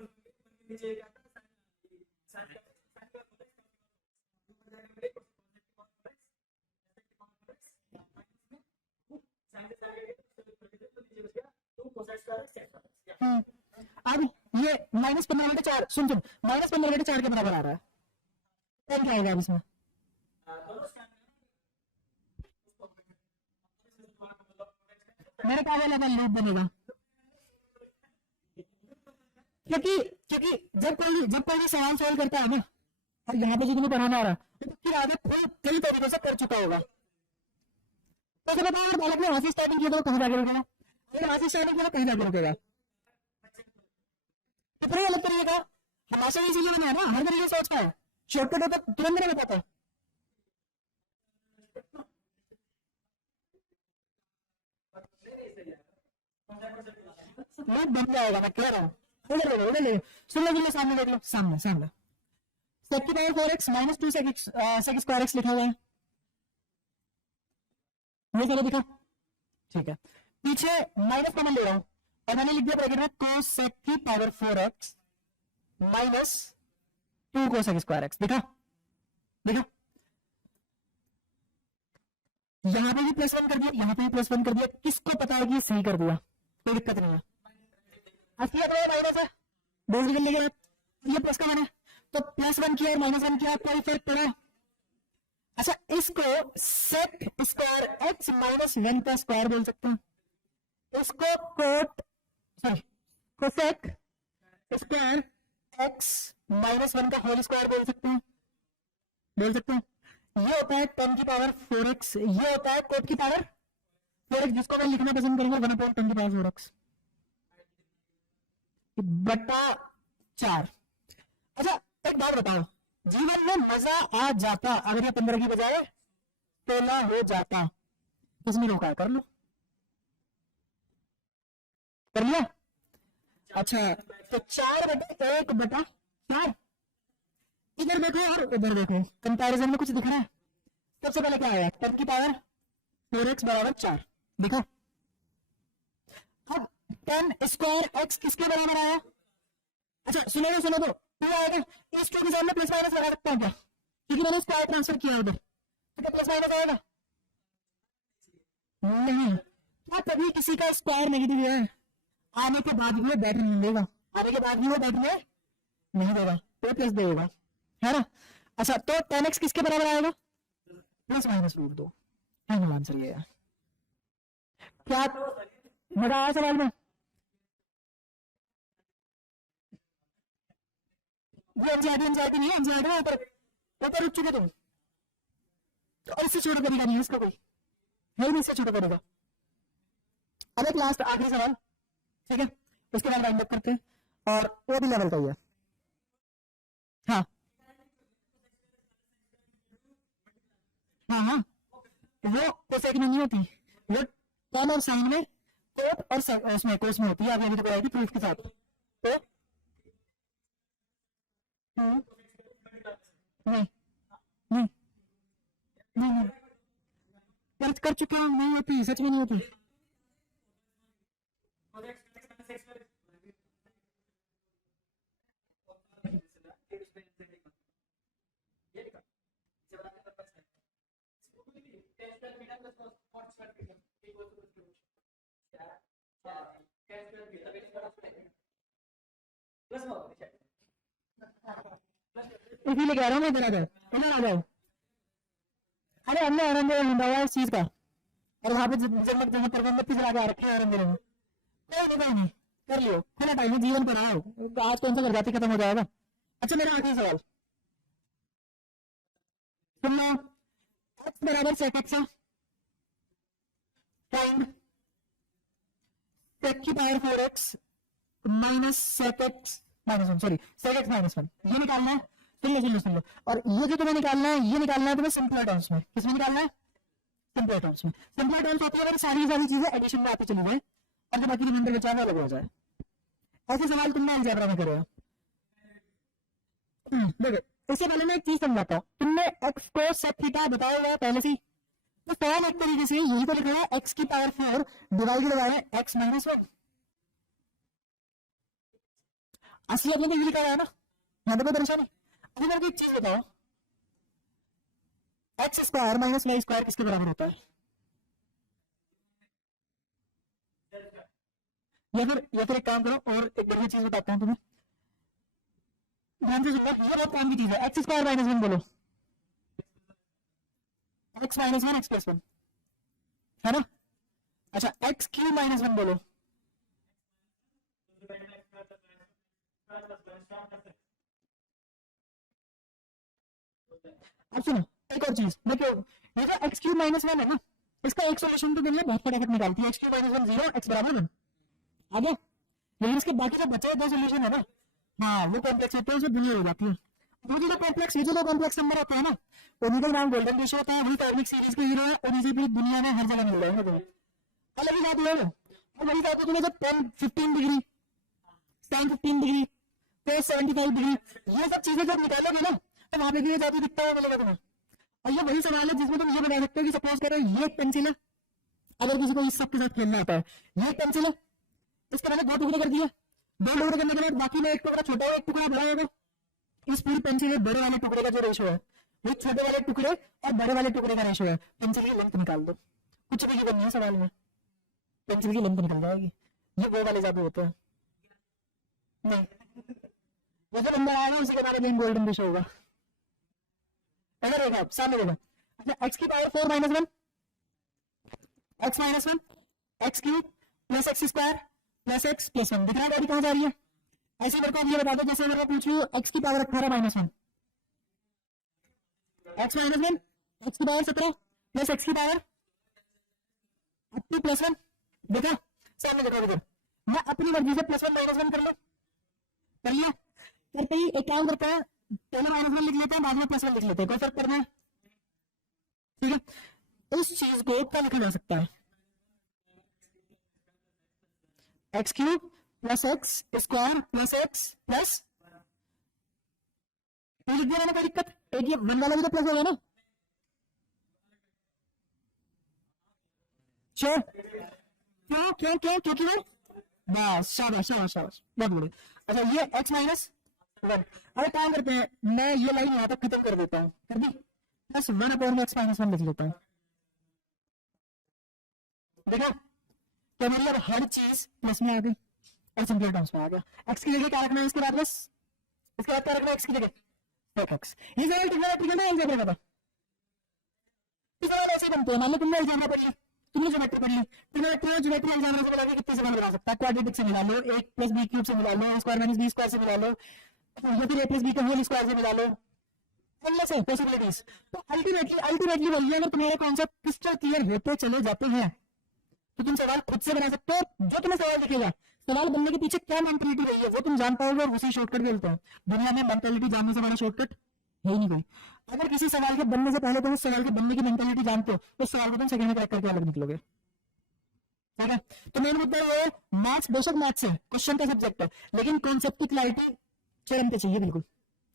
अब ये -15/4 सुन सुन -15/4 के बराबर आ रहा है, टेन क्या आएगा अब इसमें, मेरे क्या वाला लूप बनेगा, क्योंकि क्योंकि जब कोई सवाल सॉल्व करता है ना, और यहाँ पे जो तुम्हें पढ़ाना आ रहा है तो फिर आगे कई तरीके से कर चुका होगा, तो जब बताओ बालक ने वहां से स्टार्टिंग किया तो कहाँ जाकर रुकेगा, अगर वहां से स्टार्टिंग किया तो कहीं जाकर रुकेगा, तो फिर अलग तरीके का हमाशा इसीलिए बना है ना, हर तरीके से सोचता है, शॉर्टकट होता तुरंत नहीं बताता, बहुत बन जाएगा, मैं कह रहा हूँ, उधर ले सुन लो, सामने देख लो, सामने सामने सेक की पावर 4x -2 सेक स्क्वायर एक्स लिखा हुआ है, ये चलो दिखा, ठीक है, पीछे माइनस कॉमन ले रहा हूं और मैंने लिख दिया ब्रैकेट में कोस सेक की power 4x -2 cosec square x, दिखा दिखा, यहां पे भी +1 कर दिया, यहां पे भी +1 कर दिया, किसको पता है कि सही कर दिया, कोई दिक्कत नहीं है, असली अगर माइनस है बोल निकल लेगा, ये प्लस का माना, तो +1 किया और -1 किया, कोई फर्क पड़ा, अच्छा इसको सेक स्क्वायर एक्स -1 का स्क्वायर बोल सकते हैं, इसको कोसेक स्क्वायर एक्स -1 का होल स्क्वायर बोल सकते हैं, ये होता है 10 की पावर 4x, ये होता है कोट की पावर 4x, जिसको मैं लिखना पसंद करूंगा 1/10 की पावर 4x बटा 4। अच्छा एक बात बताओ, जीवन में मजा आ जाता अगर ये 15 की बजाय 16 हो जाता, किसने रोका है, कर लो, कर लिया, अच्छा तो 4/1/4, इधर देखो और उधर देखो, कंपैरिजन में कुछ दिख रहा है, सबसे पहले क्या आया 10 की पावर 4x बराबर 4, देखो अब 10 स्क्वायर x किसके बराबर आया, अच्छा सुनो तो 2 आएगा, इस के सामने प्लस माइनस लगा सकता हूं क्या, क्योंकि मैंने स्क्वायर ट्रांसफर किया उधर, तो क्या प्लस माइनस आएगा, नहीं, क्या कभी किसी का स्क्वायर नेगेटिव है, आने के बाद भी वो बैठने नहीं देगा, आने के बाद भी वो बैठने नहीं देगा, तो प्लस देगा, है ना, अच्छा तो 10x किसके बराबर आएगा, +-√2, फाइनल आंसर ये है, क्या मजा आया सवाल में, वो एनसीईआरटी नहीं है, एनसीईआरटी में ऊपर उठ चुके तुम, तो इससे छोटा तरीका नहीं है इसका, कोई है नहीं इससे छोटा तरीका, अब एक लास्ट आखिरी सवाल, ठीक है, उसके बाद राउंड अप करते हैं, और वो भी लेवल का ही है। हाँ हाँ हाँ, वो कोसेक में नहीं होती, वो टर्म और साइन में कोट और उसमें कोस में होती है। आपने अभी तो कराई थी प्रूफ के साथ। तो नहीं नहीं नहीं नहीं, कर चुके हैं, नहीं होती, सच में नहीं होती। इसीलिए कह रहा हूँ मैं, इधर आ जाओ। अरे हमने आनंद हुआ इस चीज का, और वहां पे जन्नत जहाँ पर जन्नत की जगह रखी है आनंद में, कोई पता नहीं, कर लियो, खुला टाइम है, जीवन पर आओ, आज कौन सा घर जाती खत्म हो जाएगा। अच्छा मेरा आखिरी सवाल सुनना, x बराबर sec x है, फाइंड sec की power 4x minus sec x minus 1, sorry sec x minus 1, ये निकालना है। सुन लो, और ये जो तुम्हें निकालना है, ये निकालना है तुम्हें सिंपलर टर्म्स में। किसमें निकालना है? सिंपलर टर्म्स में। सिंपलर टर्म्स होती है अगर सारी चीजें एडिशन में आती चली जाए और जो बाकी रिमाइंडर बचा हुआ अलग हो जाए। ऐसे सवाल तुमने अलजेब्रा में करे हो। देखो इससे पहले मैं एक चीज समझाता हूँ, तुमने x को sec थीटा बताया हुआ पहले से, तो फॉर्म एक तरीके से यही तो लिखा है x की power 4 divided by x minus 1। असली अपने यही लिखा है ना, यहाँ पे कोई परेशानी। अभी मेरे को एक चीज बताओ, X square minus Y square किसके बराबर होता है? या फिर एक काम करो, और एक बढ़िया चीज बताता हूँ तुम्हें, ध्यान से सुनो, ये बहुत काम की चीज है। एक्स स्क्वायर माइनस 1 बोलो, एक्स माइनस 1 एक्स प्लस 1, है ना? अच्छा एक्स क्यूब माइनस 1 बोलो, अब सुनो एक और चीज देखो, ये जो एक्स क्यूब माइनस 1 है ना, इसका एक सोल्यूशन तो दुनिया बहुत फटाफट निकालती है, एक्स क्यूब माइनस 1 0, एक्स बराबर 1 आ गया। लेकिन इसके बाकी जो बचे दो सोल्यूशन है ना, हाँ वो कॉम्प्लेक्स होते हैं, उसमें दुनिया हो जाती है। वो जो कॉम्प्लेक्स, ये जो कॉम्प्लेक्स नंबर होता है ना, ओमेगा नाम गोल्डन रेशियो होता है, वही कार्बनिक सीरीज के हीरो है, और इसे पूरी दुनिया में हर जगह मिल जाएंगे तुम्हें। अलग ही बात है, और वही बात है तुम्हें जब 10 15 degree, sin 15 degree, cos 75 degree, ये सब चीजें जब निकालोगे ना, तो वहां पे भी ये जादू दिखता है मिलेगा तुम्हें। और ये वही सवाल है जिसमें तुम ये बता सकते हो कि सपोज करो ये एक पेंसिल है, अगर किसी को इस सब के साथ खेलना आता है, ये एक पेंसिल है, इसके मैंने 2 टुकड़े कर दिए, 2 टुकड़े करने के बाद बाकी में एक टुकड़ा छोटा है एक टुकड़ा बड़ा होगा। इस पूरी पेंसिल के बड़े वाले टुकड़े का जो रेशो है, वो छोटे वाले टुकड़े और बड़े वाले टुकड़े का रेशो है। पेंसिल की लेंथ निकाल दो, कुछ भी करनी है सवाल में, पेंसिल की लेंथ निकल जाएगी। ये वो वाले जादू होते हैं। नहीं, वो जो नंबर आएगा उसी के बारे में गोल्डन रेशो होगा। अगर देखो सामने देखो, अच्छा एक्स की power 4 minus 1, x minus 1, x cube plus x square plus x plus 1, दिख रहा है गाड़ी कहाँ जा रही है? ऐसे मेरे को ये बता दो, जैसे मैं पूछ लूं एक्स की power 18 minus 1, x minus 1, x की पावर 17 प्लस एक्स की पावर अप टू प्लस 1, देखा सामने देखो, मैं अपनी मर्जी से प्लस 1 माइनस 1 कर लूं, कर लिया। करते ही एक काम करता है, पहले माइनस 1 लिख लेते हैं, बाद में प्लस 1 लिख लेते हैं, कोई फर्क पड़ना है? ठीक है, उस चीज को क्या लिखा जा सकता है? X cube plus x square plus x plus, तो लिख दिया मैंने, कोई दिक्कत? एक ये 1 वाला भी तो प्लस हो गया ना, क्यों क्यों क्यों क्यों क्योंकि वो, बस शाबाश शाबाश शाबाश, बहुत बढ़िया। अच्छा ये x माइनस 1, अरे काम करते हैं, मैं ये लाइन यहाँ तक खत्म कर देता हूँ, कर दी, प्लस 1 अपॉन एक्स माइनस 1 लिख लेता हूँ। देखो तो हमारी अब हर चीज प्लस में आ गई और सिंपल टर्म्स में आ गया। एक्स की जगह क्या रखना है इसके बाद? बस इसके बाद क्या रखना है एक्स की जगह? sec x। ये सवाल ट्रिग्नोमेट्री ना अलजेब्रा का था, इस सवाल ऐसे बनते हैं। मान लो तुमने अलजेब्रा पढ़ ली, तुमने ज्योमेट्री पढ़ ली, ट्रिग्नोमेट्री और ज्योमेट्री अलजेब्रा से मिला के कितने सवाल बना सकता है? क्वाड्रेटिक से मिला लो, 1 + b क्यूब से मिला लो, स्क्वायर माइनस b स्क्वायर से मिला लो, या फिर a + b का होल स्क्वायर से मिला लो, अनलेस है पॉसिबिलिटीज। तो अल्टीमेटली वही है, अगर तुम्हारे कॉन्सेप्ट क्रिस्टल क्लियर होते चले जाते हैं तो तुम सवाल खुद से बना सकते हो। जो तुम्हें सवाल दिखेगा, सवाल बनने के पीछे क्या मेंटेलिटी रही है वो तुम जान पाओगे, और उसी शॉर्टकट बोलते हैं। दुनिया में मेंटेलिटी जानने से बड़ा शॉर्टकट है ही नहीं कोई। अगर किसी सवाल के बनने से पहले तुम उस सवाल के बनने की मेंटेलिटी जानते हो, तो उस सवाल को तुम सेकंड में क्रैक करके अलग निकलोगे। ठीक है, तो मेन मुद्दा ये, मैथ्स बेशक मैथ्स है, क्वेश्चन का सब्जेक्ट है, लेकिन कॉन्सेप्ट की क्लैरिटी चरम पे चाहिए। बिल्कुल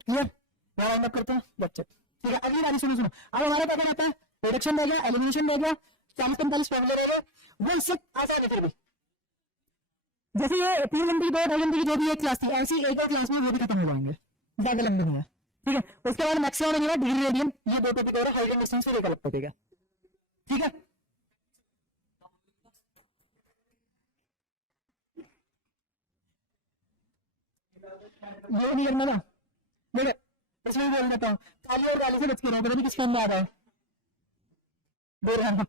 क्लियर, राउंड अप करते हैं लेक्चर। ठीक है, अगली बारी सुनो। अब हमारे पास आता है रिडक्शन रह गया, एलिमिनेशन रह गया, 40-45 फॉर्मूले रह गए, वो इससे आसान है। फिर भी जैसे ये 3 घंटे की 2 घंटे की जो भी एक क्लास थी, ऐसी एक और क्लास में वो भी खत्म हो जाएंगे, ज्यादा लंबे नहीं है। ठीक है, उसके बाद मैक्सिमम नहीं है डिग्री रेडियन, ये 2 टॉपिक और हाइट एंड डिस्टेंस फिर एक अलग टॉपिक है। ठीक है, ये नहीं करना ना, देखो इसमें बोल देता हूँ, काली और गाली से बच के रहो, कभी किसके अंदर आ रहा है, बोल रहा हूँ।